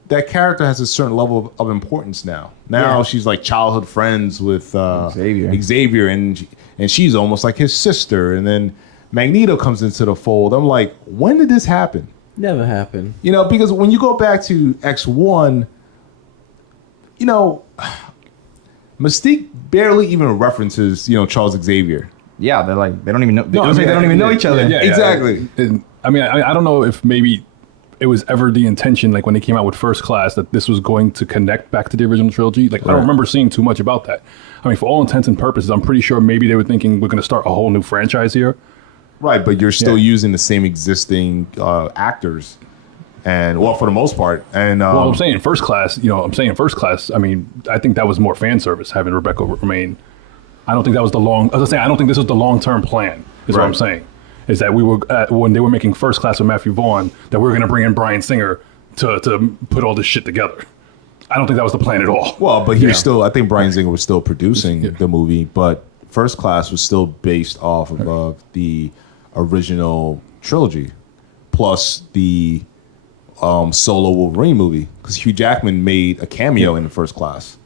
that character has a certain level of importance now. Now she's like childhood friends with Xavier, and she's almost like his sister. And then Magneto comes into the fold. I'm like, when did this happen? Never happened. Because when you go back to X1, Mystique barely even references, Charles Xavier. Yeah, they're like they don't even know. They don't even know each other. Yeah, exactly. I don't know if maybe it was ever the intention, like when they came out with First Class, that this was going to connect back to the original trilogy. Like, I don't remember seeing too much about that. I mean, for all intents and purposes, I'm pretty sure maybe they were thinking we're going to start a whole new franchise here. Right, but you're still using the same existing actors. And for the most part, and I'm saying First Class. I mean, I think that was more fan service having Rebecca remain. I don't think that was I don't think this was the long-term plan. Is what I'm saying. Is that we were when they were making First Class with Matthew Vaughn, that we were going to bring in Bryan Singer to put all this shit together. I don't think that was the plan at all. Well, but he was still. I think Bryan Singer was still producing the movie, but First Class was still based off of the original trilogy, plus the solo Wolverine movie, because Hugh Jackman made a cameo in the First Class.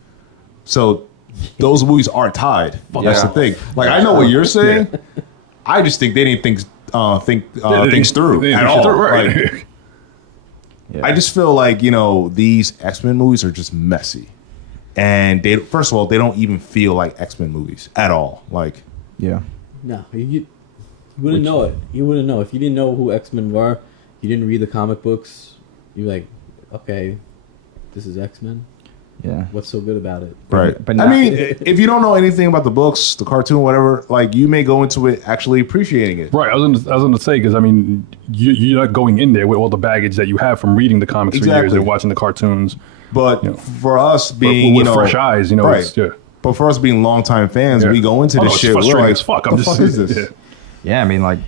So those movies aren't tied. That's the thing. Like, I know what you're saying. I just think they didn't think things through at all. Right. I just feel like these X-Men movies are just messy, and they first of all they don't even feel like X-Men movies at all. Like, no, you wouldn't know it. You wouldn't know if you didn't know who X-Men were. You didn't read the comic books. You're like, okay, this is X-Men. Yeah. What's so good about it? Right. But I mean, if you don't know anything about the books, the cartoon, whatever, like, you may go into it actually appreciating it. Right. I was going to say, because I mean, you're not going in there with all the baggage that you have from reading the comics for years and watching the cartoons. But for us being, with fresh eyes, right. But for us being longtime fans, we go into this shit. We're like, as fuck. What the fuck is this? Yeah, I mean, like,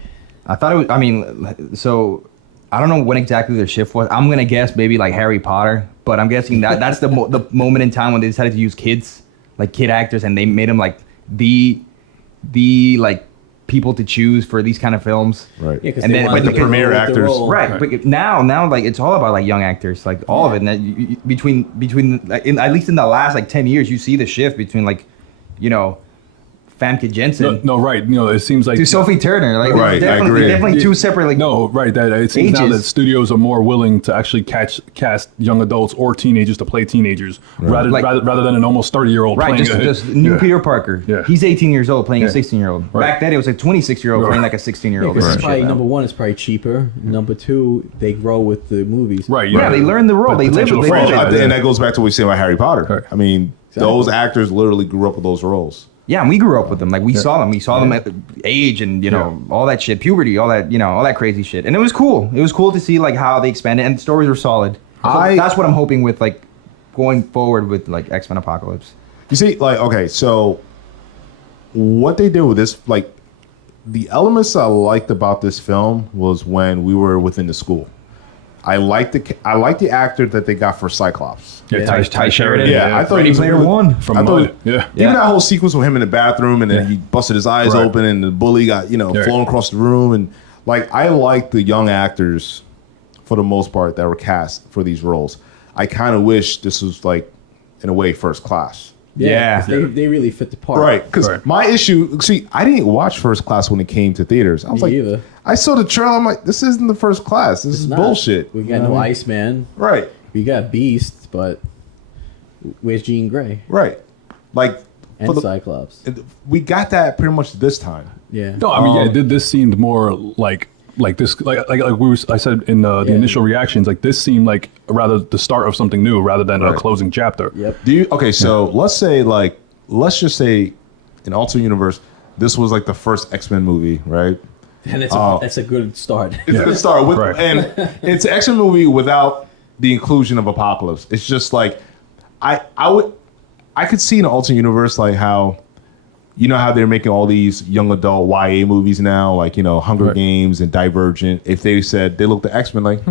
I thought it was. I mean, so I don't know when exactly their shift was. I'm gonna guess maybe like Harry Potter, but I'm guessing that's the moment in time when they decided to use kids, like kid actors, and they made them like the like people to choose for these kind of films. Right. Yeah, and then like the premier actors. Right. But now like it's all about like young actors, like all of it. And between like, at least in the last like 10 years, you see the shift between like, Famke Jensen. No, right. It seems like to Sophie Turner. Like, right, definitely two separate. Like, that it seems now that studios are more willing to actually cast young adults or teenagers to play teenagers rather than an almost 30-year-old. Right, playing just new Peter Parker. Yeah. He's 18 years old playing a 16-year-old. Right. Back then, it was a 26-year-old playing like a 16-year-old. Yeah, probably number one, it's probably cheaper. Number two, they grow with the movies. Right. Yeah, they learn the role. They live with it. And that goes back to what we say about Harry Potter. Right. I mean, those actors literally grew up with those roles. Yeah, and we grew up with them. Like, we saw them. We saw them at age and, all that shit, puberty, all that, all that crazy shit. And it was cool. It was cool to see, like, how they expanded. And the stories were solid. So that's what I'm hoping with, like, going forward with, like, X-Men Apocalypse. You see, like, okay, so what they did with this, like, the elements I liked about this film was when we were within the school. I like the actor that they got for Cyclops. Yeah, Ty Sheridan. Yeah, I thought Ready he was Player One from Even that whole sequence with him in the bathroom and then he busted his eyes open and the bully got flown across the room, and like, I like the young actors for the most part that were cast for these roles. I kind of wish this was like, in a way, First Class. Yeah. They really fit the part. Right, because my issue, see, I didn't watch First Class when it came to theaters. I was like, either. I saw the trailer, I'm like, this isn't the First Class. This is bullshit. We got no Iceman. Right. We got Beast, but where's Jean Grey? Right. Like, and Cyclops. We got that pretty much this time. Yeah. No, I mean, this seemed more like this, I said in the initial reactions, like, this seemed like rather the start of something new rather than a closing chapter. Yep. So let's just say in alternate universe, this was like the first X-Men movie, right? And it's a good start. It's a good start and it's an X-Men movie without the inclusion of Apocalypse. It's just like, I could see in an alternate universe, like, how how they're making all these young adult YA movies now, like, Hunger Games and Divergent. If they said, they looked at X-Men like,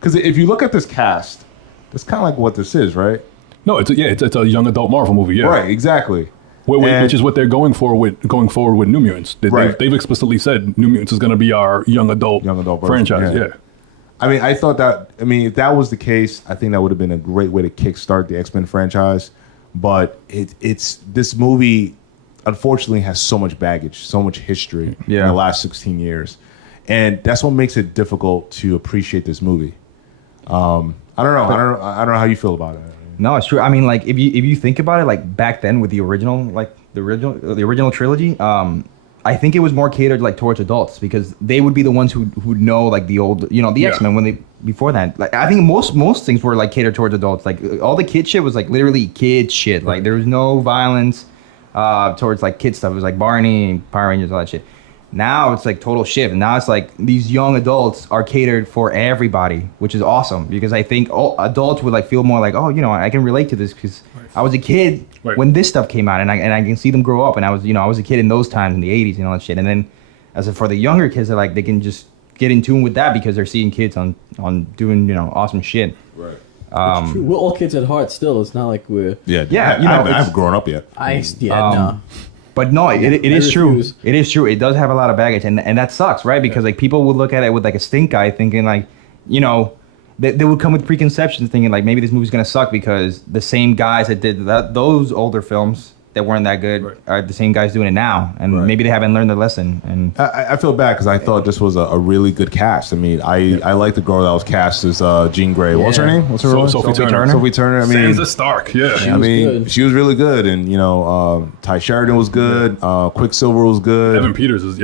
Because if you look at this cast, that's kind of like what this is, right? No, it's a young adult Marvel movie. Yeah, Right, exactly. Which is what they're going forward with New Mutants. Right. They've explicitly said New Mutants is going to be our young adult version, franchise. Yeah. I mean, I thought that. I mean, if that was the case, I think that would have been a great way to kickstart the X-Men franchise. But it's this movie, unfortunately, has so much baggage, so much history in the last 16 years, and that's what makes it difficult to appreciate this movie. I don't know. I don't know how you feel about it. No, it's true. I mean, like if you think about it, like back then with the original trilogy, I think it was more catered like towards adults because they would be the ones who know like the old, the X-Men when they before that. Like I think most things were like catered towards adults. Like all the kid shit was like literally kid shit. Like there was no violence towards like kid stuff. It was like Barney and Power Rangers, all that shit. Now it's like total shift. And now it's like these young adults are catered for everybody, which is awesome because I think adults would like feel more like, oh, I can relate to this because I was a kid when this stuff came out and I can see them grow up. And I was a kid in those times in the 80s and all that shit. And then for the younger kids, they're like, they can just get in tune with that because they're seeing kids on doing, awesome shit. Right. We're all kids at heart still. It's not like we're... Yeah. I haven't grown up yet. No. But no, it is true. refuse. It is true. It does have a lot of baggage, and that sucks, right? Because like people would look at it with like a stink eye, thinking like, they would come with preconceptions, thinking like maybe this movie's gonna suck because the same guys that did those older films that weren't that good are the same guys doing it now, and maybe they haven't learned their lesson. And I feel bad because I thought this was a really good cast. I mean, I like the girl that was cast as Jean Grey. What's her name? What's her name? Sophie Turner. Sophie Turner. I mean, Sansa Stark. Yeah. She was good. she was really good, and Ty Sheridan was good. Quicksilver was good. Evan Peters is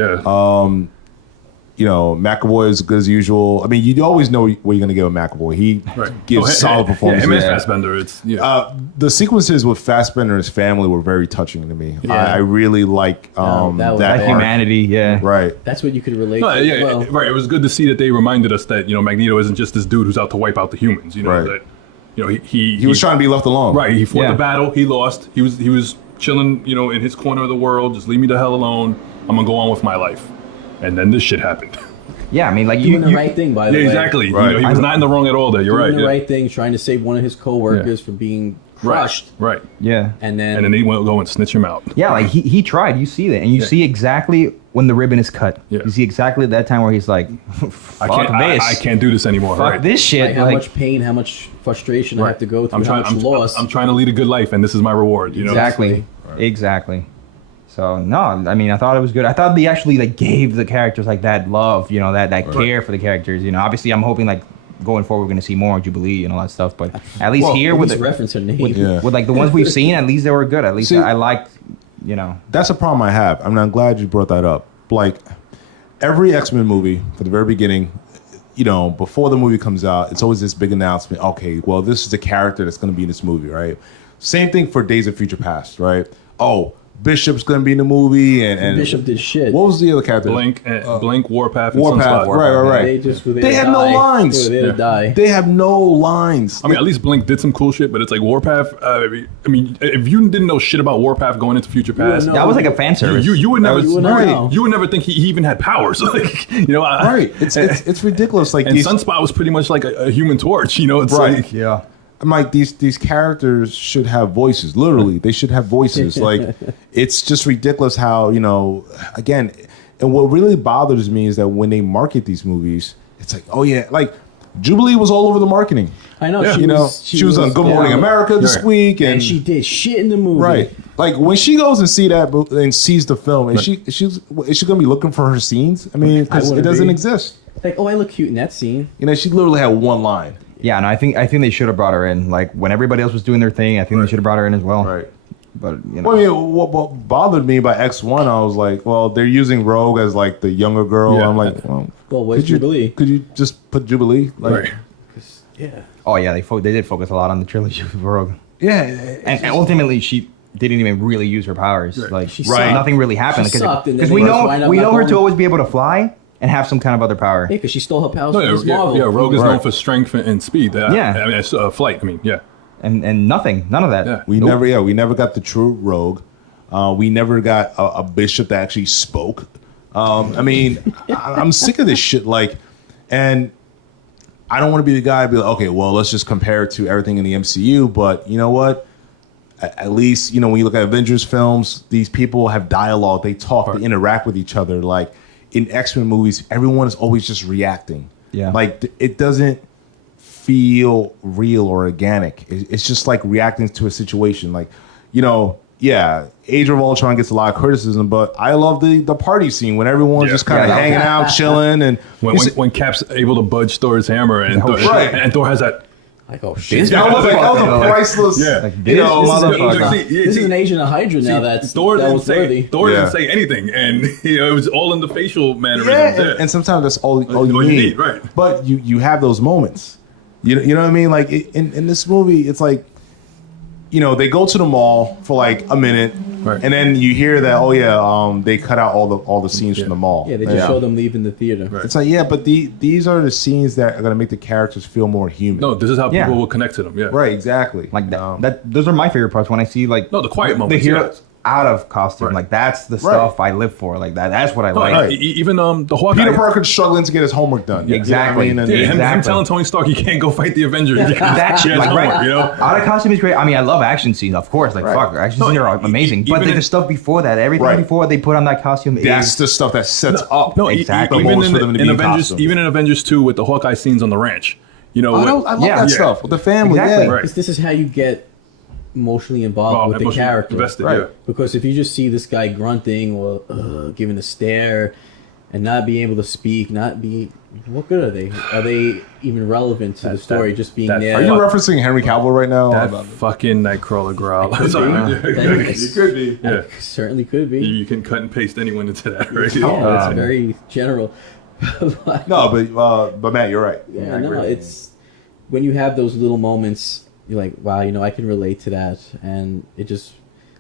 McAvoy is good as usual. I mean, you always know what you're going to get with McAvoy. He gives solid performances. Him and Fassbender. It's the sequences with Fassbender and his family were very touching to me. Yeah. I really like that arc. humanity, yeah. Right. That's what you could relate No, to. yeah, Well, right. It was good to see that they reminded us that Magneto isn't just this dude who's out to wipe out the humans. Right. That He was trying to be left alone. Right. He fought the battle. He lost. He was chilling. In his corner of the world. Just leave me the hell alone. I'm gonna go on with my life. And then this shit happened. Yeah, I mean, like doing the right thing, by the way. Yeah, exactly. Right. He was not in the wrong at all there. You're Doing right. the right thing, trying to save one of his co-workers from being crushed. Right. Yeah. And then he won't go and snitch him out. Yeah, like he tried. You see that, and you see exactly when the ribbon is cut. Yeah. You see exactly that time where he's like, "Fuck I can't do this anymore. Fuck right. this shit." like how much pain, how much frustration I have to go through, how much loss. I'm trying to lead a good life, and this is my reward. Exactly. Exactly. So no, I mean, I thought it was good. I thought they actually like gave the characters like that love, that care for the characters. Obviously, I'm hoping like going forward we're gonna see more Jubilee and all that stuff. But at least here with reference her name, with like the ones we've seen, at least they were good. At least I liked, That's a problem I have. I mean, I'm glad you brought that up. Like every X-Men movie, from the very beginning, before the movie comes out, it's always this big announcement. Okay, well, this is the character that's going to be in this movie, right? Same thing for Days of Future Past, right? Oh, Bishop's going to be in the movie, and Bishop did shit. What was the other character? Blink, Warpath, and Warpath. Sunspot. Right. They have no lines. They die. They have no lines. I mean, at least Blink did some cool shit, but it's like Warpath. I mean, if you didn't know shit about Warpath going into Future Past, that was like a fan service. You would never, you would never think he even had powers. Like, right? It's ridiculous. Like, and Sunspot was pretty much like a Human Torch. It's like, yeah. I'm like, these characters should have voices. Literally, they should have voices. Like, it's just ridiculous how, again, and what really bothers me is that when they market these movies, it's like, oh yeah, like Jubilee was all over the marketing. I know. Yeah. She was on Good Morning America this week, and she did shit in the movie. Right. Like when she goes and sees the film, is she gonna be looking for her scenes? I mean, because it doesn't exist. Like, oh, I look cute in that scene. She literally had one line. Yeah, and I think they should have brought her in. Like when everybody else was doing their thing, I think they should have brought her in as well. Right. But Well, I mean, what bothered me by X1, I was like, well, they're using Rogue as like the younger girl. Yeah. I'm like, well, where's Jubilee? Could you just put Jubilee? Like, right. Yeah. Oh yeah, they did focus a lot on the trilogy of Rogue. Yeah. And ultimately, she didn't even really use her powers. Right. Like She sucked. nothing really happened She sucked, and then because they we just wind up know not her going. to always be able to fly and have some kind of other power. Yeah, because she stole her powers No, from Ms. Marvel. yeah, Rogue is known Right. for strength and speed. Yeah. I mean, flight. I mean, yeah. And none of that. Yeah. We never got the true Rogue. We never got a bishop that actually spoke. I mean, I'm sick of this shit. Like, and I don't want to be the guy to be like, okay, well, let's just compare it to everything in the MCU. But you know what? At least, you know, when you look at Avengers films, these people have dialogue. They talk. They interact with each other. Like in X-Men movies, everyone is always just reacting. Yeah. Like it doesn't feel real or organic. It's just like reacting to a situation. Like, you know, yeah, Age of Ultron gets a lot of criticism, but I love the party scene when everyone's just kind of hanging out, chilling, and when Cap's able to budge Thor's hammer and Thor has that. Like, oh shit! that was a priceless. Yeah. Like, This motherfucker. is an Agent of Hydra now. Thor that didn't was worthy. Thor didn't say anything, and you know it was all in the facial mannerisms. Yeah, and sometimes that's all you you need. need, right. But you have those moments. You know what I mean? Like in this movie, it's like, you know, they go to the mall for like a minute, right. and then you hear that they cut out all the scenes from the mall. Yeah, they just show them leaving the theater. Right. It's like, yeah, but these are the scenes that are gonna make the characters feel more human. No, this is how people will connect to them. Yeah, Right, exactly. Like that those are my favorite parts when I see like No, the quiet moments, the hero yes. out of costume. Right. Like that's the stuff I live for. Like that's what I like. right. Even the Hawkeye. Peter Parker's struggling to get his homework done. Exactly. You know what I Yeah, mean? him Exactly. telling Tony Stark he can't go fight the Avengers. That shit, like, homework, right, you know? out of costume is great. I mean, I love action scenes, of course. Like, fuck, action scenes are amazing. But even the stuff before that, everything before they put on that costume That's is the stuff that sets up. No, Exactly. Even for them to be in Avengers, costume. even in Avengers 2 with the Hawkeye scenes on the ranch. You know, I love Yeah. that Yeah. stuff with the family. Exactly. Yeah. Right. This is how you get emotionally involved with the emotionally character. invested, Right. yeah. Because if you just see this guy grunting or giving a stare and not being able to speak, what good are they? Are they even relevant to the story? Just being there. Are you referencing Henry Cavill right now? That fucking Nightcrawler growl. It could be. Yeah. certainly could be. You can cut and paste anyone into that, right? Yeah, it's very general. No, but Matt, you're right. Yeah, no, it's when you have those little moments, you're like, wow, you know, I can relate to that. And it just,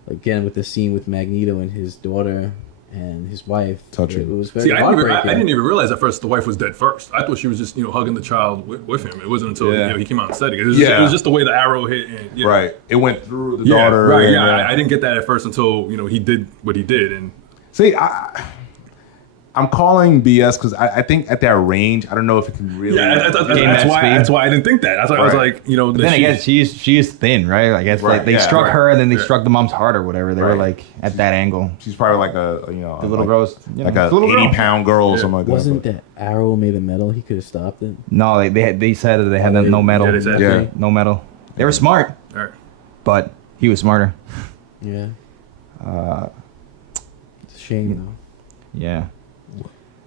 again, with the scene with Magneto and his daughter and his wife, Touching. it was very See, I heartbreaking. didn't even realize at first the wife was dead first. I thought she was just, hugging the child with him. It wasn't until he came out and said it. It was just the way the arrow hit. And, Right. It went through the Yeah, daughter. right. and, Yeah, I didn't get that at first until he did what he did. And See, I'm calling BS because I think at that range, I don't know if it can really. yeah, Gain that speed. that's why I didn't think that. I was Right. like, But then again, she is thin, right? I guess Right, like they yeah, struck right. her and then they struck the mom's heart or whatever. They were Right. like at that angle. She's probably like the little girl's like a 80-pound girl or something like that. Wasn't that arrow made of metal? He could have stopped it. No, they said that they had no metal. Yeah, they said Yeah. No metal. They were smart, all right. but he was smarter. Yeah. It's a shame, though. Yeah.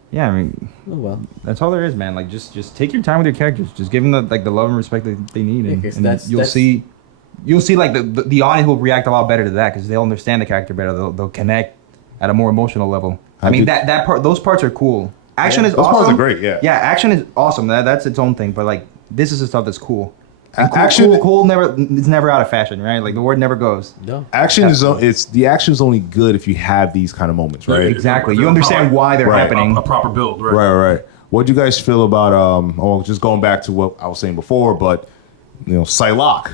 Yeah, I mean, Oh, well. that's all there is, man. Like, just take your time with your characters. Just give them the love and respect that they need, and, 'cause and that's- you'll see like the audience will react a lot better to that because they'll understand the character better. They'll connect at a more emotional level. I mean, that part, those parts are cool. Action is those awesome. parts are great, yeah. Yeah, action is awesome. That's its own thing. But like, this is the stuff that's cool. And Action- cool never it's never out of fashion, right? Like the word never goes. No. Action the action is only good if you have these kind of moments, right? Exactly. You understand why they're Right. happening. A proper build, right? Right. What do you guys feel about just going back to what I was saying before, but Psylocke,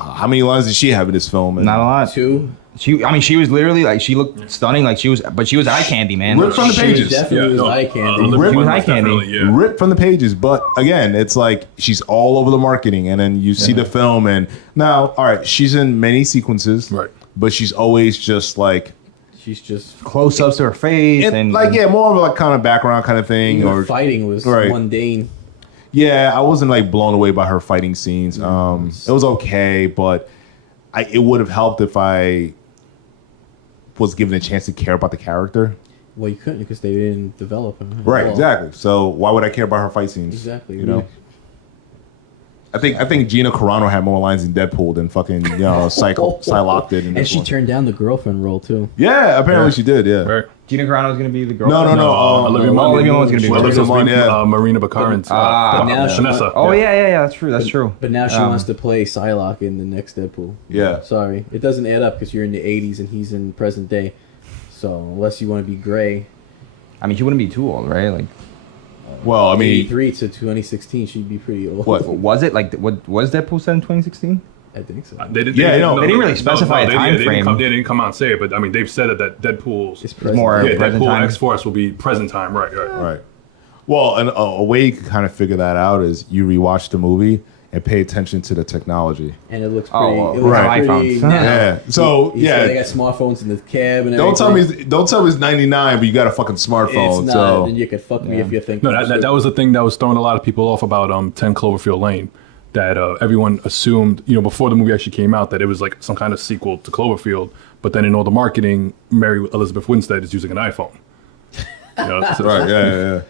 how many lines did she have in this film? And Not a lot. 2. She was literally like she looked stunning. Like she was eye candy, man. Ripped from the She pages. definitely was eye candy. Olivia She was Munn eye candy. definitely, yeah. Ripped from the pages, but again, it's like she's all over the marketing, and then you see the film, and now, all right, she's in many sequences, Right. But she's always just like, She's just Close ups to her face and like more of a like kind of background kind of thing, even or fighting was Right. mundane. yeah, I wasn't like blown away by her fighting scenes. It was okay, but it would have helped if I was given a chance to care about the character. Well, you couldn't because they didn't develop him. Right, Well, exactly. So why would I care about her fight scenes? Exactly. You know. I think Gina Carano had more lines in Deadpool than fucking Psylocke did in And this she one. turned down the girlfriend role too. Yeah, apparently she did. Yeah. Right. Gina Carano is gonna be the girl. No. Olivia Munn. Olivia Munn's gonna be Well, Olivia this Munn, week, yeah. Marina Baccarin's Ah, now she- Vanessa. Oh yeah. That's true. That's true. But now she wants to play Psylocke in the next Deadpool. Yeah. Sorry, it doesn't add up because you're in the '80s and he's in present day. So unless you want to be gray, I mean, she wouldn't be too old, right? Like, Well, I mean, '83 to 2016, she'd be pretty old. What? was it like what was Deadpool set in 2016? I think so. They didn't, Yeah, I know. They didn't really specify a time they frame. They didn't come out and say it, but I mean, they've said that Deadpool's It's present. more yeah, present Deadpool time. X Force will be present time, right? right. Well, and a way you can kind of figure that out is you rewatch the movie and pay attention to the technology. And it looks Oh, pretty. well, it looks right. pretty iPhones. now. Yeah. So He said they yeah. got smartphones in the cab and Don't everything. tell me it's 99, but you got a fucking smartphone. It's not. So Then you could fuck me if you think. No, that was the thing that was throwing a lot of people off about 10 Cloverfield Lane. That everyone assumed, before the movie actually came out, that it was like some kind of sequel to Cloverfield. But then in all the marketing, Mary Elizabeth Winstead is using an iPhone. right, yeah.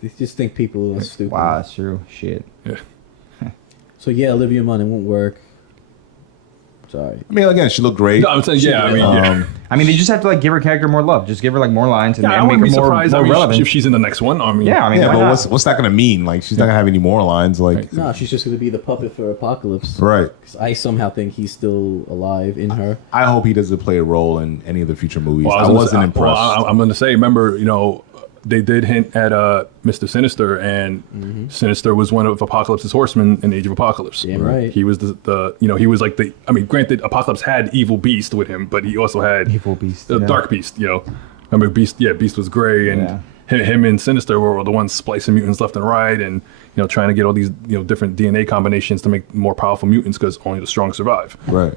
They just think people are stupid. Wow, that's true. Shit. Yeah. So yeah, Olivia Munn, it won't work. Sorry. I mean, again, she looked great. No, I'm saying, yeah, I mean, yeah. I mean, they just have to like give her character more love. Just give her like more lines and, Yeah, I and make wouldn't her be more, surprised more relevant. if she's in the next one. I mean, Yeah, I mean, Yeah, why but not? what's that gonna mean? Like, she's not gonna have any more lines. Like, No, she's just going to be the puppet for Apocalypse. right. 'Cause I somehow think he's still alive in her. I hope he doesn't play a role in any of the future movies. Well, I wasn't impressed. I'm going to say, remember, they did hint at Mr. Sinister, and Sinister was one of Apocalypse's horsemen in Age of Apocalypse. Damn right. He was he was like granted, Apocalypse had Evil Beast with him, but he also had Evil Beast, the yeah. Dark Beast. Remember Beast? Yeah, Beast was gray, and him and Sinister were the ones splicing mutants left and right, and trying to get all these different DNA combinations to make more powerful mutants because only the strong survive. Right.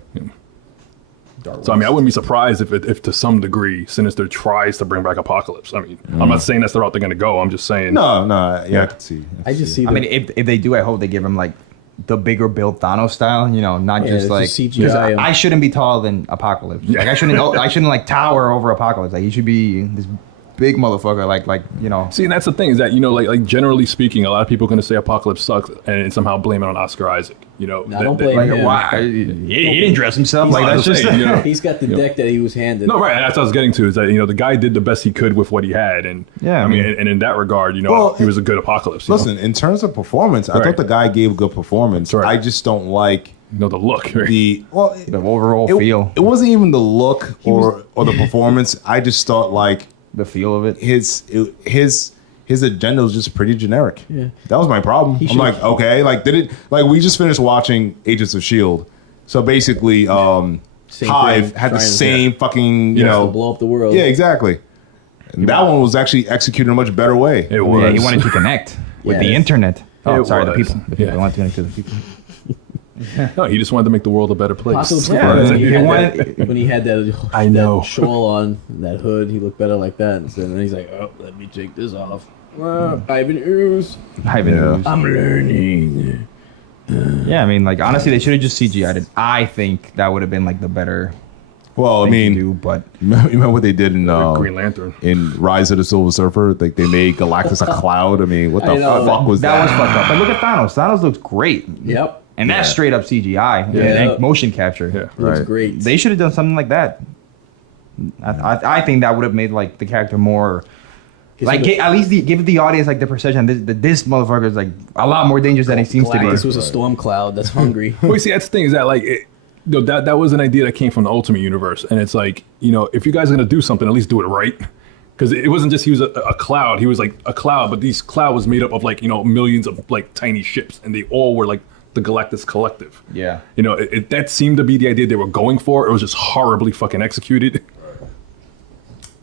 So I mean, I wouldn't be surprised if to some degree Sinister tries to bring back Apocalypse. I mean, I'm not saying that's the route they're going to go. I'm just saying. No, yeah, I can see. I just see. I mean, if they do, I hope they give him like the bigger build Thanos style. Not Yeah, just it's like just CGI 'em. I shouldn't be taller than Apocalypse. Like I shouldn't like tower over Apocalypse. Like he should be this big motherfucker. Like. See, and that's the thing is that like generally speaking, a lot of people are going to say Apocalypse sucks and somehow blame it on Oscar Isaac. No, don't blame Like him. why? He didn't dress himself. He's Like not that's just. saying, He's got the deck that he was handed. No, right. That's what I was getting to. Is that the guy did the best he could with what he had, and Yeah, I mean, and in that regard, Well, he was a good Apocalypse. Listen, in terms of performance, I Right. thought the guy gave a good performance. Right. I just don't like the look. Right? the The overall it, feel. It wasn't even the look or the performance. I just thought like The feel of it. his agenda was just pretty generic. Yeah. That was my problem. I'm should've- like, okay, like we just finished watching Agents of S.H.I.E.L.D. So basically, Same Hive thing, had the trying to- same fucking, To blow up the world. yeah, exactly. And that one was actually executed in a much better way. It was. Yeah, he wanted to connect with the Yes. internet. Oh, It sorry, the was. people. The people Yeah. wanted to connect to the people. No, he just wanted to make the world a better place. Apocalypse Yeah, Now, that's when, it. he He had wanted- that, when he had that, I know. that shawl on, that hood, he looked better like that. And then he's like, "Oh, let me take this off." Well, Ivan Ooze. Ivan Yeah. Ooze. I'm learning. Yeah, I mean, like honestly, they should have just CGI'd it. I think that would have been like the better Well, I thing to do. mean, But you remember what they did in Green Lantern. in Rise of the Silver Surfer? Like they made Galactus a cloud. I mean, what the I know. fuck was that that? was fucked up. But look at Thanos. Thanos looks great. Yep. And that's straight up CGI Yeah. and motion capture. Yeah. Looks Right. great. They should have done something like that. I think that would have made like the character more. Like at least give the audience like the perception that this motherfucker is like a lot more dangerous than he seems to be. Galactus was a storm cloud that's hungry. Well, you see, that's the thing is that like that was an idea that came from the Ultimate Universe, and it's like if you guys are gonna do something, at least do it right. Because it wasn't just he was a cloud. He was like a cloud, but these cloud was made up of like millions of like tiny ships, and they all were like the Galactus Collective. Yeah. That seemed to be the idea they were going for. It was just horribly fucking executed.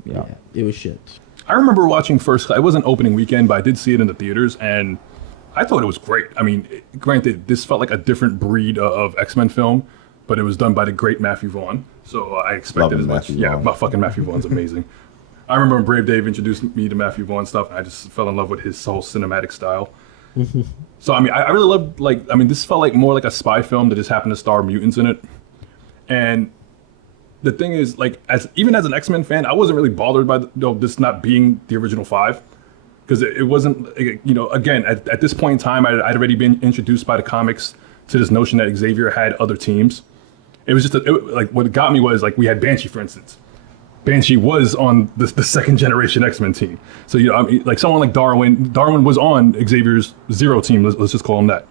Yeah. It was shit. I remember watching First Class. It wasn't opening weekend, but I did see it in the theaters, and I thought it was great. I mean, granted, this felt like a different breed of X-Men film, but it was done by the great Matthew Vaughn, so I expected Love as much. Matthew Yeah, Vaughn. but fucking Matthew Vaughn's amazing. I remember when Brave Dave introduced me to Matthew Vaughn stuff, and I just fell in love with his whole cinematic style. So, I mean, I really loved, this felt like more like a spy film that just happened to star mutants in it. And the thing is, like, even as an X-Men fan, I wasn't really bothered by this not being the original 5. Because it wasn't, again, at this point in time, I'd already been introduced by the comics to this notion that Xavier had other teams. It was just, what got me was, like, we had Banshee, for instance. Banshee was on the second generation X-Men team. So, I mean, like someone like Darwin was on Xavier's Zero team, let's just call him that.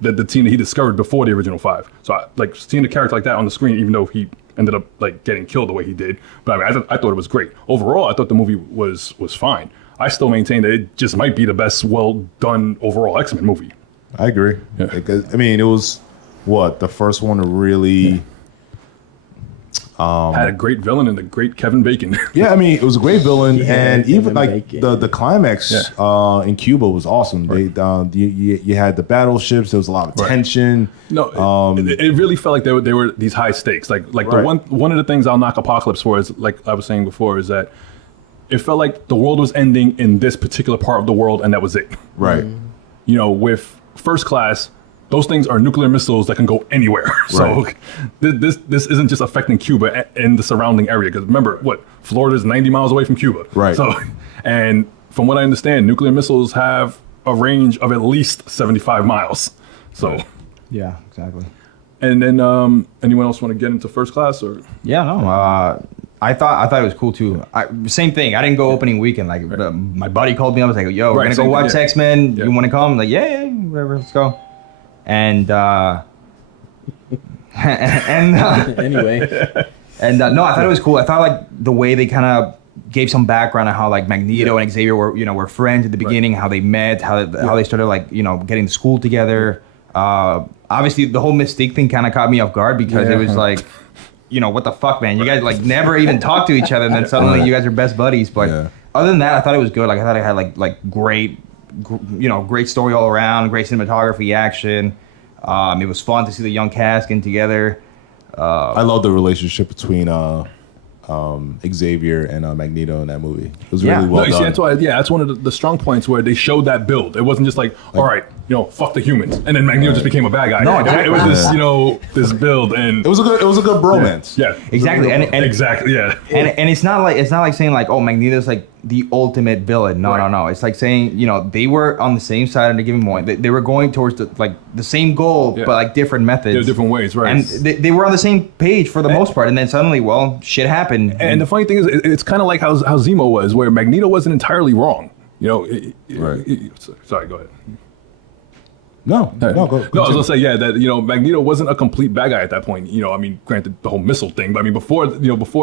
The team that he discovered before the original 5. So, seeing a character like that on the screen, even though he ended up, like, getting killed the way he did. But, I mean, I thought it was great. Overall, I thought the movie was fine. I still maintain that it just might be the best, well-done overall X-Men movie. I agree. Yeah. Because, I mean, it was the first one to really Had a great villain and a great Kevin Bacon. Yeah, I mean, it was a great villain, Yeah, and even Kevin like Bacon. the climax in Cuba was awesome. Right. They you had the battleships. There was a lot of Right. tension. No, it really felt like they were these high stakes. Like the Right. one of the things I'll knock Apocalypse for is, like I was saying before, is that it felt like the world was ending in this particular part of the world, and that was it. Right. You know, with First Class, those things are nuclear missiles that can go anywhere. So Right. this isn't just affecting Cuba and the surrounding area. Because remember, Florida's 90 miles away from Cuba. Right. So, and from what I understand, nuclear missiles have a range of at least 75 miles. So, Yeah, exactly. and then anyone else want to get into First Class or? Yeah, no. I thought it was cool too. Same thing. I didn't go opening weekend. Like my buddy called me. I was like, "Yo, we're Right, gonna go same watch thing, yeah. X-Men. Yeah. You want to come?" I'm like, yeah, whatever. Let's go. And Anyway, no, I thought it was cool. I thought like the way they kind of gave some background on how like Magneto and Xavier were friends at the beginning, how they met, how they started like getting to school together. Obviously, the whole Mystique thing kind of caught me off guard because it was like, what the fuck, man? You guys like never even talk to each other, and then suddenly you guys are best buddies. But other than that, I thought it was good. Like I thought it had like great, great story all around, great cinematography, action. It was fun to see the young cast getting together. I love the relationship between Xavier and Magneto in that movie. It was really well No, you see, done. that's why. Yeah, that's one of the strong points where they showed that build. It wasn't just like, all right, fuck the humans, and then Magneto just became a bad guy. No, it was this, this build, and It was a good bromance. yeah, Exactly, and exactly, yeah. And it's not like saying like, oh, Magneto's like the ultimate villain. No. It's like saying, they were on the same side at a given point. They were going towards the same goal, Yeah. but like different methods. They're different ways, right? And they were on the same page for the most part. And then suddenly, well, shit happened. And the funny thing is, it's kind of like how Zemo was, where Magneto wasn't entirely wrong. Right. Sorry, go ahead. No, go. No, I was continue. gonna say, yeah, that Magneto wasn't a complete bad guy at that point. I mean, granted the whole missile thing, but I mean before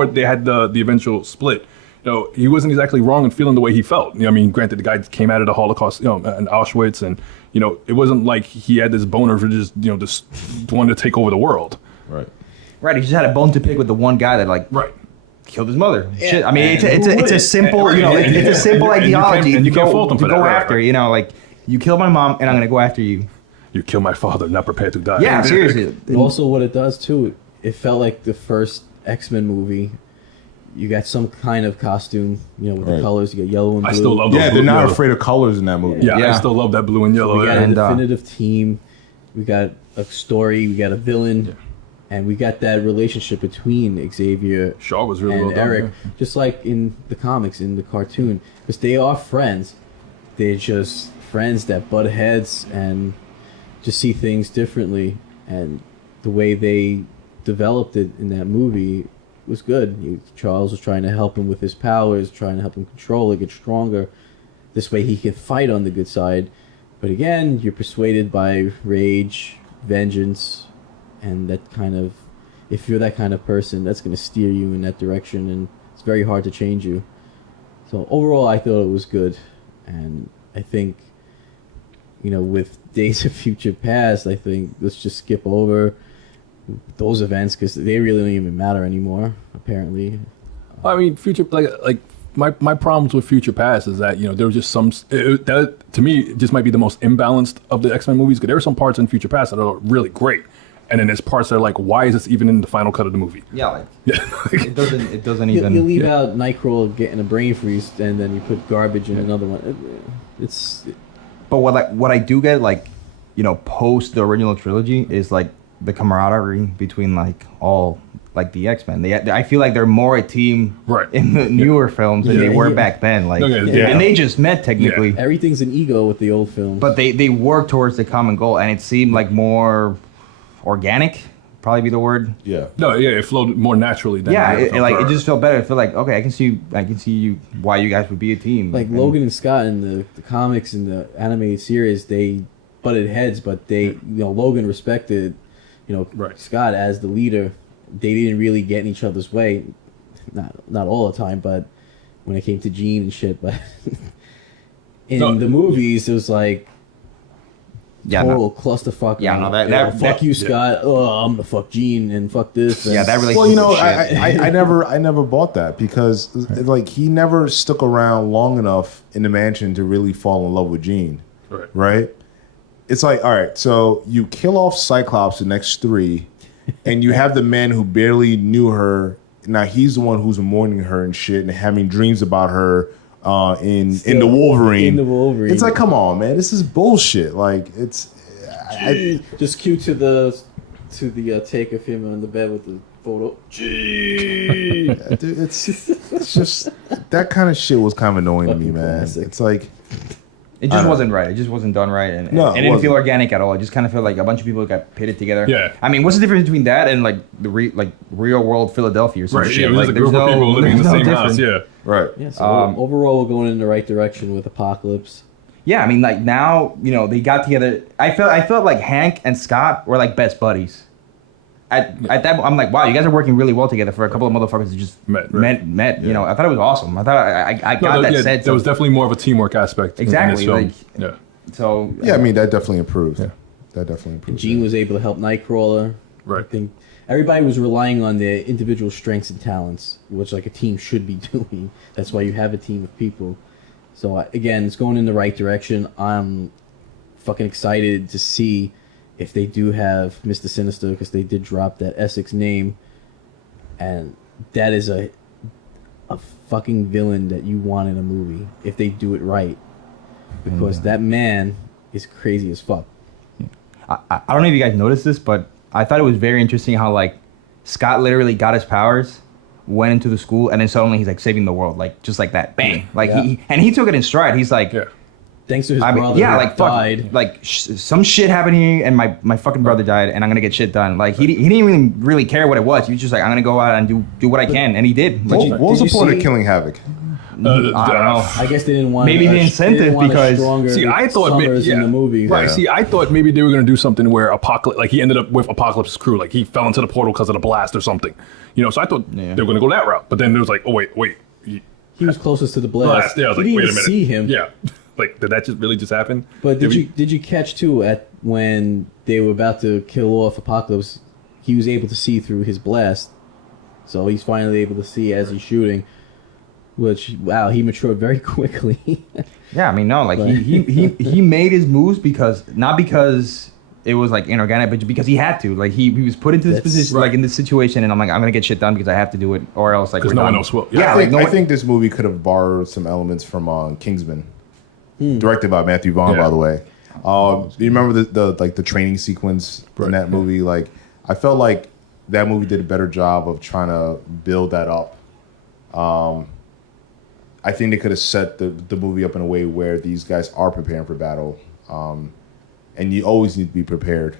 they had the eventual split, he wasn't exactly wrong in feeling the way he felt. I mean, granted the guy came out of the Holocaust, and Auschwitz, and it wasn't like he had this boner for just just wanting to take over the world. Right. Right, he just had a bone to pick with the one guy that like Right. killed his mother. Shit, I mean, and it's who a wouldn't? simple, And- it's a simple and you can't- ideology. and you to can't go, fault him for to that, go right, after, right. like you killed my mom, and I'm gonna go after you. You killed my father, not prepared to die. Yeah, seriously. also what it does too, it felt like the first X-Men movie. You got some kind of costume, with the Right. colors. You got yellow and blue. I still love those. Yeah, blue, they're not yellow. afraid of colors in that movie. Yeah, I Yeah. still love that blue and yellow. We got yeah. a And, definitive team. We got a story. We got a villain, and we got that relationship between Xavier Shaw was really and well done. Eric, yeah. just like in the comics, in the cartoon, because they are friends. They're just friends that butt heads and just see things differently. And the way they developed it in that movie was good. Charles was trying to help him with his powers, trying to help him control it, get stronger. This way he can fight on the good side. But again, you're persuaded by rage, vengeance, and that kind of, if you're that kind of person, that's going to steer you in that direction, and it's very hard to change you. So overall, I thought it was good, and I think, with Days of Future Past, I think let's just skip over those events because they really don't even matter anymore, apparently. I mean, future like my problems with Future Past is that there was just some that to me it just might be the most imbalanced of the X-Men movies. Because there are some parts in Future Past that are really great, and then there's parts that are like, why is this even in the final cut of the movie? Yeah, like Yeah, it doesn't You even. leave out Nightcrawler getting a brain freeze, and then you put garbage in another one. It's But what I do get post the original trilogy is like the camaraderie between like all like the X-Men. I feel like they're more a team Right. in the newer films than they were Yeah. back then. Like, Okay, yeah. and they just met technically, everything's an ego with the old films. but they work towards the common goal, and it seemed like more organic. Probably be the word. Yeah. no, yeah, it flowed more naturally than Yeah, the other it films are. just felt better. I feel like okay, I can see you why you guys would be a team. like And- Logan and Scott in the comics and the animated series, they butted heads, but they, Logan respected, Right. Scott as the leader. They didn't really get in each other's way, not all the time, but when it came to Jean and shit. But in No. the movies, it was like total clusterfuck. Yeah, no, that- You know, that- fuck you, yeah. Scott. Oh, I'm gonna fuck Gene and fuck this. Yeah, and- that really. Well, you know, shit. I never bought that because like he never stuck around long enough in the mansion to really fall in love with Jean. Right? It's like, all right, so you kill off Cyclops the next 3, and you have the man who barely knew her. Now he's the one who's mourning her and shit and having dreams about her in the Wolverine. In the Wolverine. It's like, come on, man, this is bullshit. Like, it's just cue to the take of him on the bed with the photo. Gee. dude, it's just that kind of shit was kind of annoying to me, Fucking man. classic. It's like, It just wasn't right. It just wasn't done right, and No, it it didn't feel wasn't. organic at all. It just kind of felt like a bunch of people got pitted together. Yeah. I mean, what's the difference between that and like the real world Philadelphia or some Right. shit? Yeah, it was Like, just a there's group of no- people living in the there's no same house. difference. Yeah. right. Yeah, so overall, we're going in the right direction with Apocalypse. Yeah, I mean, like now, they got together. I felt like Hank and Scott were like best buddies. At that, I'm like, wow, you guys are working really well together for a couple of motherfuckers that just Met, right. met. You know, I thought it was awesome. I thought I got No, that yeah, sense. there was definitely more of a teamwork aspect. Exactly, In this film. like- yeah. So Yeah, I mean that definitely improved. Yeah. That definitely improved. Gene was able to help Nightcrawler. Right. I think everybody was relying on their individual strengths and talents, which like a team should be doing. That's why you have a team of people. So again, it's going in the right direction. I'm fucking excited to see if they do have Mr. Sinister, because they did drop that Essex name, and that is a fucking villain that you want in a movie if they do it right, because that man is crazy as fuck. I don't know if you guys noticed this, but I thought it was very interesting how like Scott literally got his powers, went into the school, and then suddenly he's like saving the world, like just like that, bang! Like Yeah. he took it in stride. He's like, Yeah. Thanks to his I mean, brother, yeah, who like fuck, died. like some shit happened here, and my fucking brother died, and I'm gonna get shit done. Like he didn't even really care what it was. He was just like, I'm gonna go out and do what I can, and he did. Like, What was Did the you point of see- killing Havoc? I don't know. I guess they didn't want Maybe the incentive because- See, I thought Summers in the movie. Right. Yeah. See, I thought maybe they were going to do something where Apocalypse, like he ended up with Apocalypse's crew, like he fell into the portal because of the blast or something. So I thought they were going to go that route. But then it was like, oh wait, He was closest to the blast. Yeah, I was You like, didn't wait a even minute. see him. Yeah. Like, did that just really just happen? But we- did you catch too at when they were about to kill off Apocalypse? He was able to see through his blast, so he's finally able to see as he's shooting. Which wow, he matured very quickly. Yeah, I mean, no, like he made his moves not because it was like inorganic, but because he had to. Like he was put into this That's position, like in this situation, and I'm like, I'm gonna get shit done because I have to do it, or else like Because we're no one done. else will. Yeah, I like think, no I one, think this movie could have borrowed some elements from Kingsman, directed by Matthew Vaughn, Yeah. by the way. Do you remember the training sequence in that movie? Like, I felt like that movie did a better job of trying to build that up. I think they could have set the movie up in a way where these guys are preparing for battle, and you always need to be prepared.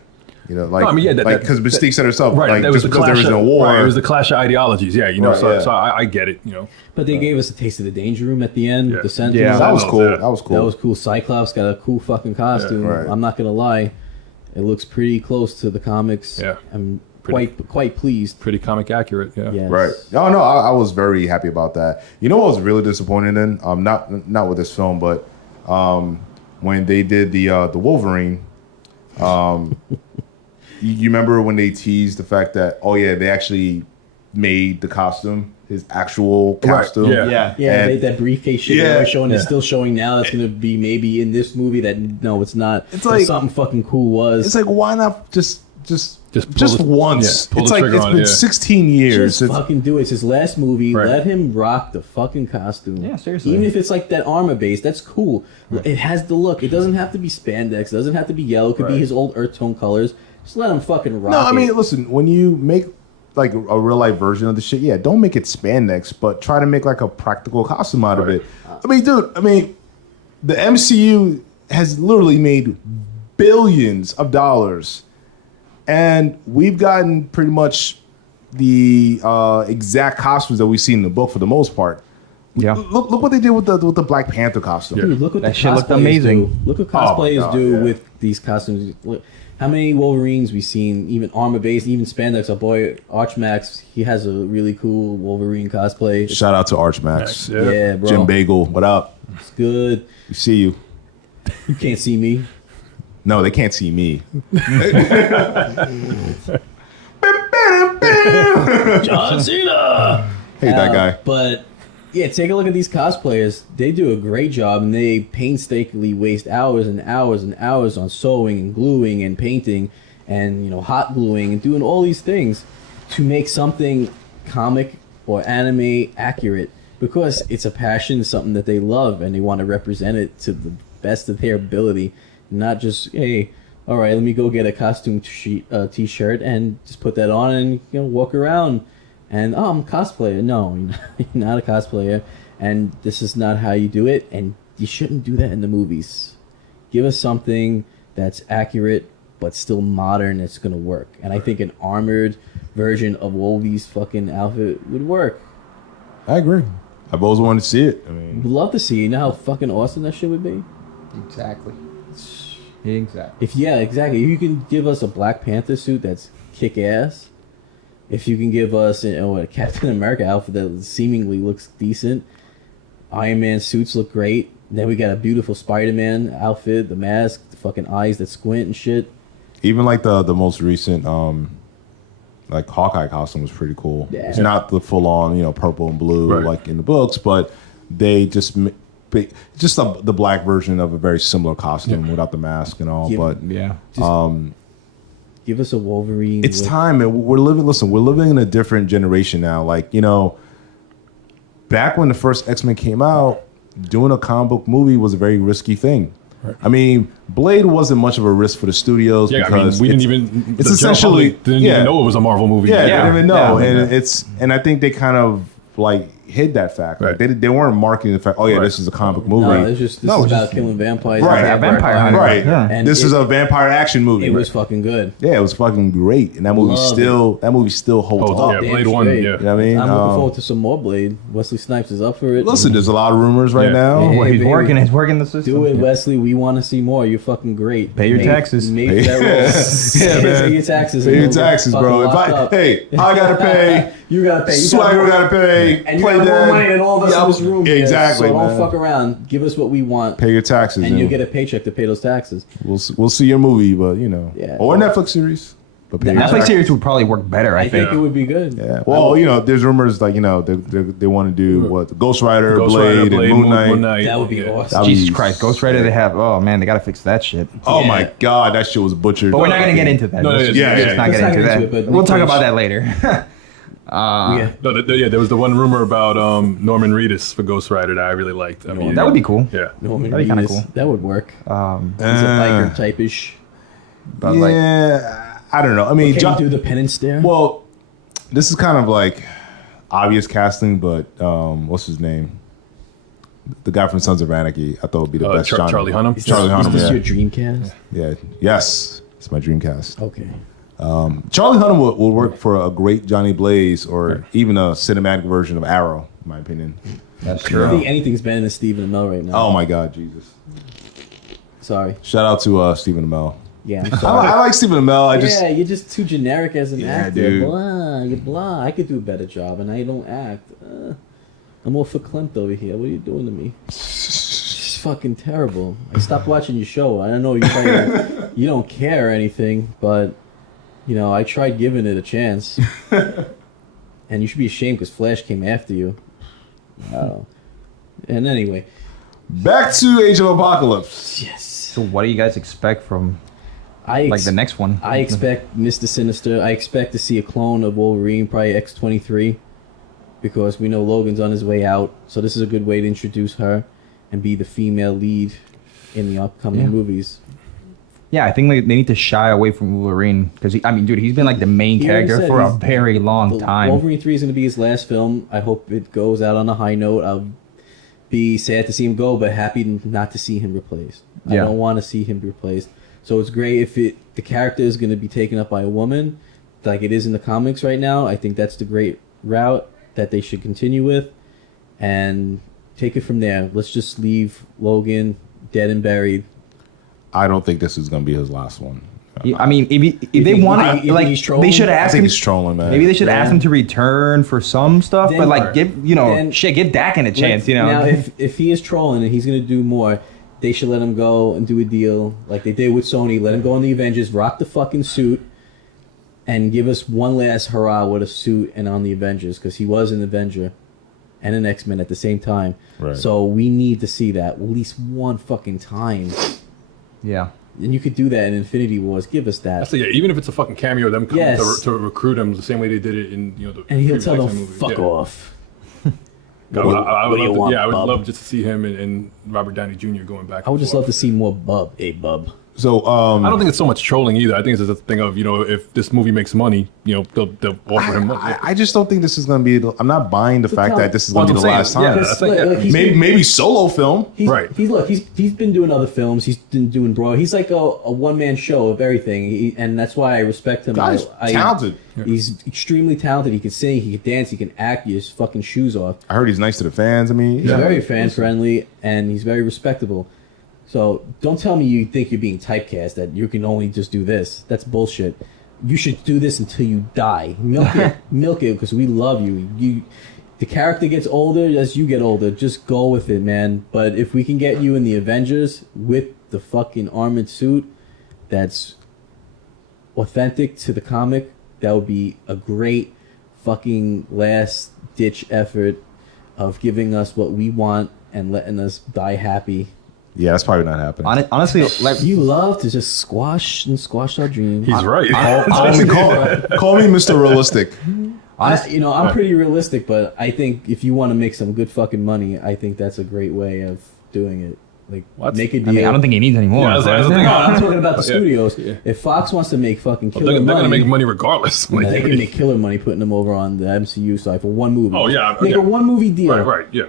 Like, No, I mean, yeah, because Mystique said herself, Right. like, There was just the because there clash was no of- war, Right, it was the clash of ideologies. Yeah, Right, so, yeah. so I get it. But they gave us a taste of the danger room at the end. Yeah. The Sentinels. Yeah. that was Yeah. cool. That was cool. That was cool. Cyclops got a cool fucking costume. right. I'm not gonna lie, it looks pretty close to the comics. Yeah. I'm Pretty- quite pleased. pretty comic accurate. Yeah. Yes. Right. No, I was very happy about that. You know what I was really disappointed in? Not with this film, but when they did the Wolverine. You remember when they teased the fact that they actually made the costume his actual Right, costume. yeah. yeah. Yeah, And- they made that briefcase shit Yeah, they were showing. It's yeah. still showing now. That's gonna be maybe in this movie. That no, it's not. It's like- something fucking cool was. It's like, why not just pull the- once? yeah, pull It's the like trigger it's on it, been yeah. 16 years. Just fucking do it. It's his last movie. Right. Let him rock the fucking costume. Yeah, seriously. Even if it's like that armor base, that's cool. It has the look. It doesn't have to be spandex. It doesn't have to be yellow. It could be Right. his old earth tone colors. Just let him fucking rock. No, I mean, it. listen, when you make like a real life version of the shit, don't make it spandex, but try to make like a practical costume out of Right. it. I mean, dude, the MCU has literally made billions of dollars, and we've gotten pretty much the exact costumes that we see in the book for the most part. Yeah. Look what they did with the Black Panther costume. Dude, look what That the shit looked cosplayers amazing. do. Look what Oh my cosplayers God, do yeah. with these costumes. Look, how many Wolverines we've seen, even armor based, even spandex. Our boy Archmax, he has a really cool Wolverine cosplay. Shout out to Archmax, Yeah. Yeah, bro. Jim Bagel. What up? It's good. We see you. You can't see me. No, they can't see me. John Cena. Hate that guy. But yeah, take a look at these cosplayers. They do a great job, and they painstakingly waste hours and hours and hours on sewing and gluing and painting, and hot gluing and doing all these things to make something comic or anime accurate, because it's a passion, something that they love, and they want to represent it to the best of their ability, not just, hey, all right, let me go get a costume t-shirt and just put that on and walk around and I'm a cosplayer. No, you're not a cosplayer, and this is not how you do it, and you shouldn't do that in the movies. Give us something that's accurate but still modern that's gonna work, and I think an armored version of Wolvie's fucking outfit would work. I agree. I've always wanted to see it. I mean, Would love to see. You know how fucking awesome that shit would be. Exactly. Exactly. If you can give us a Black Panther suit that's kick ass, if you can give us a Captain America outfit that seemingly looks decent, Iron Man suits look great. Then we got a beautiful Spider-Man outfit, the mask, the fucking eyes that squint and shit. even like the most recent like Hawkeye costume was pretty cool. Yeah. It's not the full on purple and blue Right. like in the books, but they just the black version of a very similar costume without the mask and all. Yeah. But Yeah. Give us a Wolverine. it's time, man. We're living in a different generation now. Like, back when the first X-Men came out, doing a comic book movie was a very risky thing. Right. I mean, Blade wasn't much of a risk for the studios because we didn't even. it's the essentially- general public didn't yeah. even know it was a Marvel movie. yeah, they Yeah. didn't even know, Yeah. and I think they kind of like hid that fact. Like Right. they weren't marketing the fact. Oh yeah, Right. this is a comic book movie. No, this is about killing vampires. Right. Yeah, vampire hunter. Right. Yeah. And This is a vampire action movie. It was fucking good. Yeah, it was fucking great, and that movie still holds Oh, up. yeah, Damn Blade straight. 1, yeah. You know what I mean? I'm looking forward to some more Blade. Wesley Snipes is up for it. Listen, there's a lot of rumors right Yeah. now. Hey, Well, he's baby. working. He's working the system. Do it, Wesley. We want to see more. You're fucking great. Pay your taxes. Made for that role. Yeah, man. Pay your taxes. Pay your and you'll get taxes, fucking bro. locked up. I gotta pay. You gotta pay. You Swagger gotta pay. And you Play got more dead. money than all of us in this room. here, Exactly, So man. don't fuck around. Give us what we want, Pay your taxes, and you'll get a paycheck to pay those taxes. We'll see your movie, but Yeah. or a Netflix series. But pay your Netflix taxes. series would probably work better. I I think think. it would be good. Yeah. Well, there's rumors like they want to do what Ghost Rider, Ghost Blade, Rider, Blade, and Moon Knight. That would be Yeah. awesome. That'd Jesus be- Christ, Ghost Rider. They have. Oh man, they gotta fix that shit. Oh Yeah. my God, that shit was butchered. But we're not gonna get into that. No, Let's yeah, just- yeah, let's yeah. just not Let's get not into get that. into it, but We'll talk Nicolas- about that later. Yeah. No, there was the one rumor about Norman Reedus for Ghost Rider that I really liked. I mean, That would be cool. Yeah. Norman That'd be kinda Reedus. cool. That would work. He's a Uh, biker type-ish. But like, I don't know. I mean, Can you do the penance there? well, this is kind of like obvious casting, but what's his name? The guy from Sons of Anarchy. I thought would be the best. Charlie Hunnam. Charlie Is Hunnam. this Yeah. your dream cast? Yeah. Yes, it's my dream cast. Okay. Charlie Hunnam will work for a great Johnny Blaze or even a cinematic version of Arrow, in my opinion. that's I true. think anything's better than Stephen Amell right now. Oh my God, Jesus! Sorry. Shout out to Stephen Amell. Yeah, I'm I, sorry. I like Stephen Amell. I just Yeah, you're just too generic as an Yeah, actor. dude. Blah, you're blah. I could do a better job, and I don't act. I'm all verklempt over here. What are you doing to me? It's fucking terrible. I stopped watching your show. I don't know you don't care or anything, but I tried giving it a chance, and you should be ashamed because Flash came after you. Wow. And anyway, back to Age of Apocalypse. yes. So what do you guys expect from I like the next one? I expect Mr. Sinister. I expect to see a clone of Wolverine, probably X-23, because we know Logan's on his way out. So this is a good way to introduce her and be the female lead in the upcoming movies. Yeah, I think they need to shy away from Wolverine because dude, he's been like the main He already character said for a he's- very long time. Wolverine 3 is going to be his last film. I hope it goes out on a high note. I'll be sad to see him go, but happy not to see him replaced. I Yeah. don't want to see him replaced. So it's great if the character is going to be taken up by a woman, like it is in the comics right now. I think that's the great route that they should continue with, and take it from there. Let's just leave Logan dead and buried. I don't think this is gonna be his last one. Yeah, I mean, if You they think- want you to, think like, he's trolling? they should I ask think him. he's trolling, man. Maybe they should Yeah. ask him to return for some stuff, Then- but like give Then- give Dak a chance, Now, if he is trolling and he's going to do more, they should let him go and do a deal like they did with Sony. Let him go in the Avengers, rock the fucking suit, and give us one last hurrah with a suit and on the Avengers, because he was an Avenger and an X-Men at the same time. Right. So we need to see that at least one fucking time. Yeah. And you could do that in Infinity Wars. Give us that. So yeah, even if it's a fucking cameo, them coming Yes. to recruit him the same way they did it in the And he'll previous tell them, X-Men movies. fuck Yeah. off. I What do you would want, I would bub? love just to see him and Robert Downey Jr. going back. I would and just love forth. to see more bub. Hey, bub. So I don't think it's so much trolling either. I think it's just a thing of, if this movie makes money, they'll offer him money. I just don't think this is going to be. I'm not buying the fact tell- that this is going to be Well, the that's last what I'm time. saying. Yeah, that's like- Maybe solo film. Right. He's been doing other films. He's been doing broad. He's like a one man show of everything, and that's why I respect him. Guy's talented. He's extremely talented. He can sing. He can dance. He can act. His fucking shoes off. I heard he's nice to the fans. I mean, He's very fan friendly, and he's very respectable. So don't tell me you think you're being typecast, that you can only just do this. That's bullshit. You should do this until you die. Milk it, because we love you. The character gets older as you get older. Just go with it, man. But if we can get you in the Avengers with the fucking armored suit that's authentic to the comic, that would be a great fucking last ditch effort of giving us what we want and letting us die happy. Yeah, that's probably not happening. Honestly, like You love to just squash our dreams. He's right. Call me Mr. Realistic. I'm pretty realistic, but I think if you want to make some good fucking money, I think that's a great way of doing it. Like, What? make a I deal. mean, I don't think he needs any more. Yeah, that's the thing. No, I'm talking about the Yeah. studios. Yeah. If Fox wants to make fucking killer They're money, gonna make money regardless. yeah, they can make killer money putting them over on the MCU side for one movie. Oh, yeah, make yeah. a one movie deal. Right, yeah.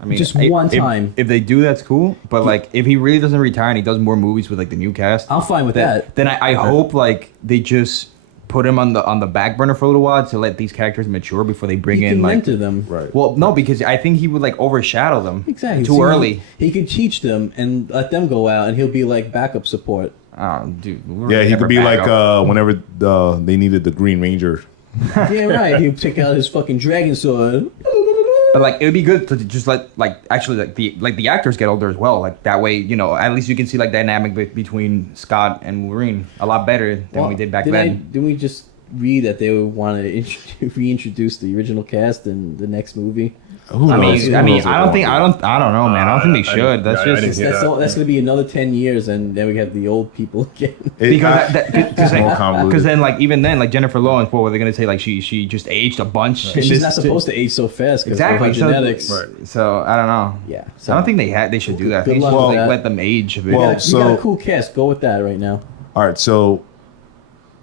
I mean, Just one if- time. If they do, that's cool. But like, if he really doesn't retire and he does more movies with like the new cast, I'm fine with that. Then I hope like they just put him on the back burner for a little while to let these characters mature before they bring He in can like. mentor them. Right. Well, no, because I think he would like overshadow them Exactly. too See, early. He could teach them and let them go out, and he'll be like backup support. Oh, dude. we're Yeah, he never could be back like up. whenever they needed the Green Ranger. Yeah, right. He'll take out his fucking dragon sword. But like, it would be good to just let actually the actors get older as well. Like that way, at least you can see like dynamic between Scott and Wolverine a lot better than we did back then. Didn't we just read that they would want to reintroduce the original cast in the next movie? Who I knows? mean, Who knows I what don't think they'll I don't know, man. I don't think they should. That's I just didn't hear That's that. that's going to be another 10 years, and then we have the old people again. do. because It's more convoluted. because then like even then like Jennifer Lawrence, what were they gonna say? Like she just aged a bunch. in She's this- not supposed to age so fast because Exactly. of her genetics. Right. So I don't know. Yeah. I don't think they should do that. Good They should luck just, with like, that. let them age a bit. Well, You got a So- cool cast. Go with that right now. All right, so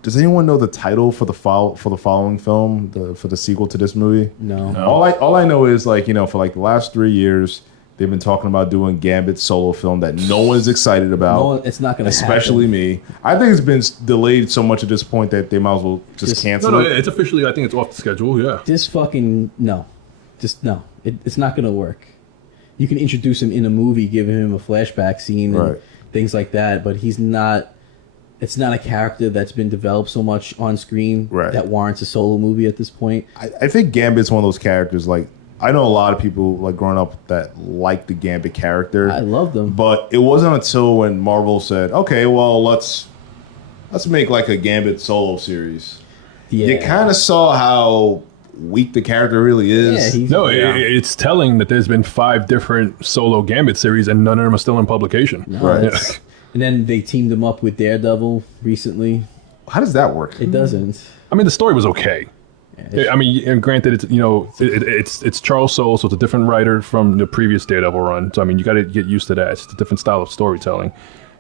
does anyone know the title for the following film, for the sequel to this movie? No. All I know is for like the last 3 years they've been talking about doing Gambit's solo film that no one's excited about. No, it's not going to Especially me. I think it's been delayed so much at this point that they might as well just Just- cancel No, it. it's officially. I think it's off the schedule. Yeah. Just fucking no. Just no. It's not going to work. You can introduce him in a movie, give him a flashback scene and Right. things like that, but he's not. It's not a character that's been developed so much on screen Right. that warrants a solo movie at this point. I think Gambit's one of those characters. Like I know a lot of people like growing up that like the Gambit character. I love them. But it wasn't until when Marvel said, "Okay, well, let's make like a Gambit solo series." Yeah. You kind of saw how weak the character really is. Yeah, he's, No, it's telling that there's been 5 different solo Gambit series, and none of them are still in publication. no, Right. it's- And then they teamed him up with Daredevil recently. How does that work? It doesn't. I mean, the story was okay. it's- I mean, and granted, it's Charles Soule, so it's a different writer from the previous Daredevil run. So I mean, you got to get used to that. It's a different style of storytelling.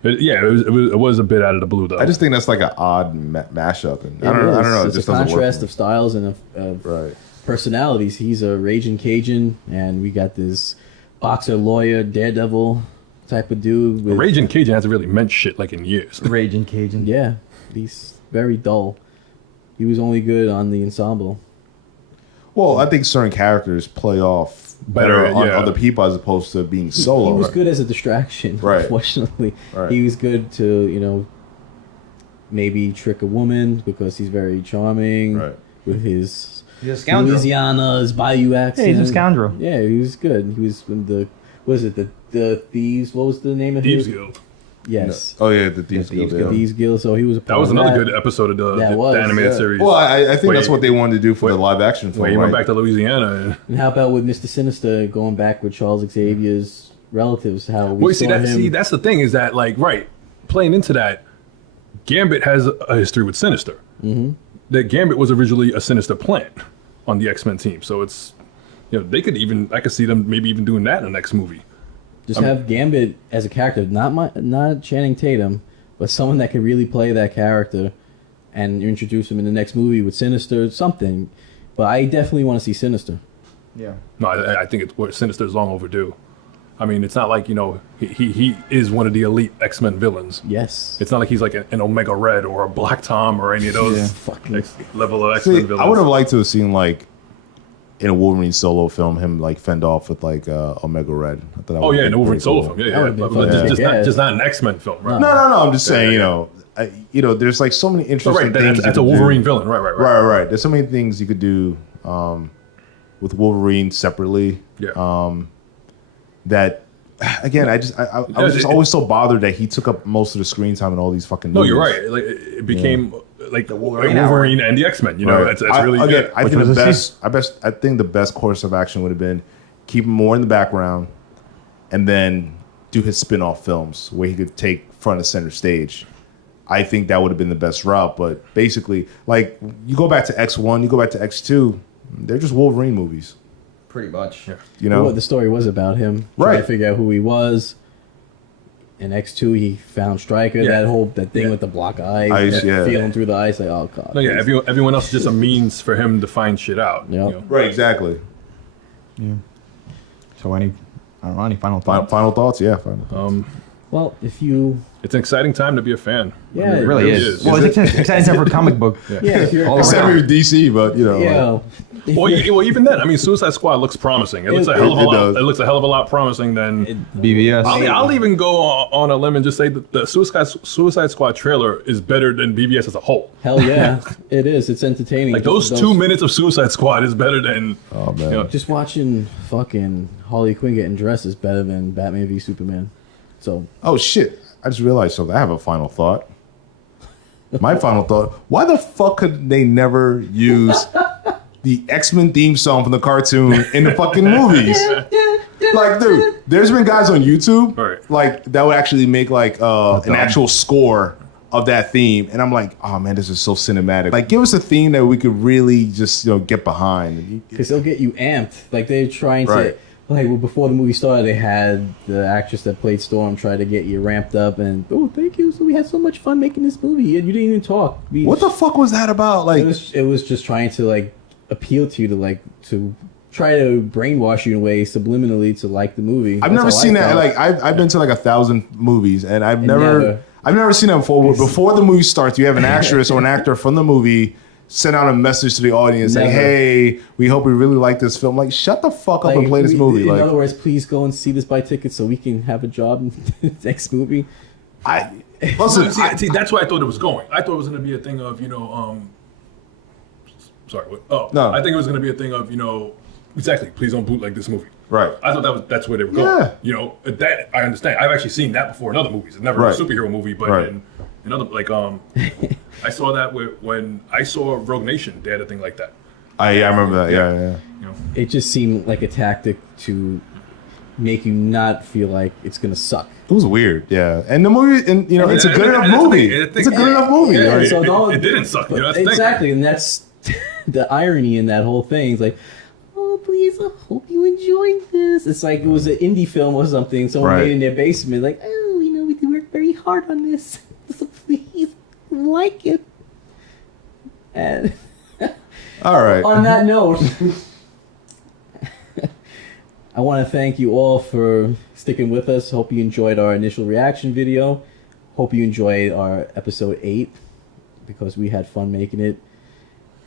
It was a bit out of the blue though. I just think that's like an odd mashup, and I don't know. It It's just a doesn't contrast work. of styles and of Right. personalities. He's a raging Cajun, and we got this boxer, lawyer, Daredevil type of dude. With, Raging Cajun hasn't really meant shit like in years. Raging Cajun. Yeah, he's very dull. He was only good on the ensemble. Well, I think certain characters play off better Better, on yeah. other people as opposed to being solo. He was right? good as a distraction. Right. Unfortunately, Right. he was good to maybe trick a woman because he's very charming Right. with his He's a scoundrel. Louisiana's Bayou accent. Yeah, he's a scoundrel. Yeah, he was good. He was in the Was it the Thieves? What was the name of Thieves it? Guild. Yes. Oh yeah, the Thieves Guild. The Yeah. Thieves Guild. So he was a part That was of another good episode of the animated series. Well, I think that's Wait, what they wanted to do for the live action film. Where he went right? back to Louisiana. And how about with Mr. Sinister going back with Charles Xavier's relatives? How we Well, saw him. see, that's the thing is that, like, right, playing into that, Gambit has a history with Sinister. Mm-hmm. That Gambit was originally a Sinister plant on the X-Men team. So it's, they could even, I could see them maybe even doing that in the next movie. Just have Gambit as a character, not Channing Tatum, but someone that can really play that character, and introduce him in the next movie with Sinister, something. But I definitely want to see Sinister. Yeah. No, I think Sinister's long overdue. I mean, it's not like, he is one of the elite X-Men villains. Yes. It's not like he's like an Omega Red or a Black Tom or any of those level of X-Men villains. I would have liked to have seen like in a Wolverine solo film him like fend off with like Omega Red. I thought that Oh would yeah, be in a Wolverine pretty solo cool. film. That would've been But fun. just not an X-Men film, right? No. I'm just saying, there's like so many Oh, interesting right, things. that's you a could do. Wolverine villain. Right. Right. There's so many things you could do with Wolverine separately. Yeah. That again, I was just always so bothered that he took up most of the screen time in all these fucking No, movies. you're right. Like it became like Wolverine Wolverine and the X-Men. Right. That's really again. I Which think was I think the best course of action would have been keep him more in the background, and then do his spin-off films where he could take front and center stage. I think that would have been the best route. But basically, like you go back to X1, you go back to X2, they're just Wolverine movies. Pretty much. You know, What the story was about him. Trying Right. to figure out who he was. In X2, he found Stryker. Yeah. That thing with the block eyes. Ice, yeah. Feeling through the ice. Like, oh, God. No, yeah. Everyone else is just a means for him to find shit out. Yep. right? Exactly. So any final Final, thoughts? final thoughts? Yeah. Final. Well, if you... It's an exciting time to be a fan. Yeah, It really is. Well, it's an exciting time for a comic book. Yeah, if you're... All Except around. for DC, but Yeah. Well, even then, I mean, Suicide Squad looks promising. It looks a hell of a it lot. does. It looks a hell of a lot promising than. BVS. I'll even go on a limb and just say that the Suicide Squad trailer is better than BVS as a whole. Hell yeah, it is. It's entertaining. Like those 2 minutes of Suicide Squad is better than. oh man, Just watching fucking Harley Quinn getting dressed is better than Batman v Superman. So oh shit! I just realized something. I have a final thought. My final thought: why the fuck could they never use the X-Men theme song from the cartoon in the fucking movies? Like, dude, there's been guys on YouTube Right. like that would actually make like an actual score of that theme, and I'm like, oh man, this is so cinematic. Like, give us a theme that we could really just get behind. because they'll get you amped. Like they're trying to. Right. Like well, before the movie started, they had the actress that played Storm try to get you ramped up, and oh, thank you. So we had so much fun making this movie, and you didn't even talk. What the fuck was that about? Like, It was just trying to like appeal to you to try to brainwash you in a way subliminally to like the movie. I've That's never how I seen that. felt. Like, I've been to like 1,000 movies, and I've never- never seen that before. Before the movie starts, you have an actress or an actor from the movie send out a message to the audience saying, Never. "Hey, we hope we really like this film." Like, shut the fuck up and play this movie. In Like, other words, please go and see this, buy tickets so we can have a job in the next movie. I listen. See, that's why I thought it was going. I thought it was going to be a thing of sorry. What? Oh No. I think it was going to be a thing of exactly. Please don't bootleg this movie. Right. I thought that's where they were going. Yeah. That I understand. I've actually seen that before in other movies. It's never Right. a superhero movie, but Right. in other I saw that when I saw Rogue Nation. They had a thing like that. I remember that. Yeah. You know, It just seemed like a tactic to make you not feel like it's gonna suck. It was weird. Yeah, and the movie, and it's a good enough and that's the movie. thing, and the It's a thing- good enough movie. Yeah, Like, so don't- it didn't suck. That's the thing. Exactly, and that's the irony in that whole thing. It's like, oh please, I hope you enjoyed this. It's like it was an indie film or something. Someone Right. made it in their basement, like, oh, we worked very hard on this, so please like it. And all right. on that note, I want to thank you all for sticking with us. Hope you enjoyed our initial reaction video. Hope you enjoyed our episode 8 because we had fun making it.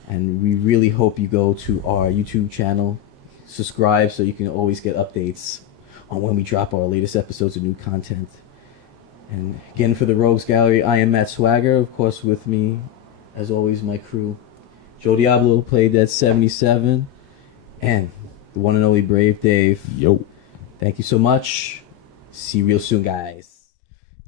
And we really hope you go to our YouTube channel, subscribe so you can always get updates on when we drop our latest episodes of new content. And again, for the Rogues Gallery, I am Matt Swagger. Of course, with me, as always, my crew. Joe Diablo played that 77. And the one and only Brave Dave. Yo. Thank you so much. See you real soon, guys.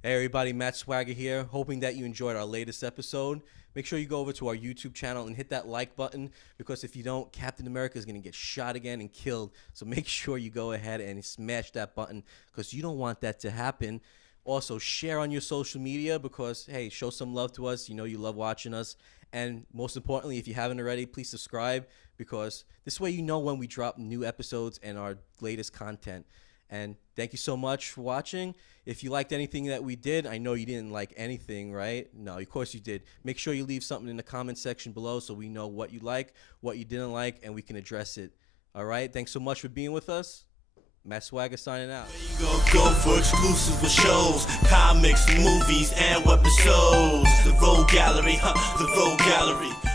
Hey everybody, Matt Swagger here, hoping that you enjoyed our latest episode. Make sure you go over to our YouTube channel and hit that like button, because if you don't, Captain America is going to get shot again and killed. So make sure you go ahead and smash that button, because you don't want that to happen. Also, share on your social media, because, hey, show some love to us. You know you love watching us. And most importantly, if you haven't already, please subscribe, because this way you know when we drop new episodes and our latest content. And thank you so much for watching. If you liked anything that we did, I know you didn't like anything, right? No, of course you did. Make sure you leave something in the comment section below so we know what you like, what you didn't like, and we can address it. All right? Thanks so much for being with us. Matt Swagger signing out. Go for exclusive with shows, comics, movies, and episodes. The Road Gallery, the Road Gallery.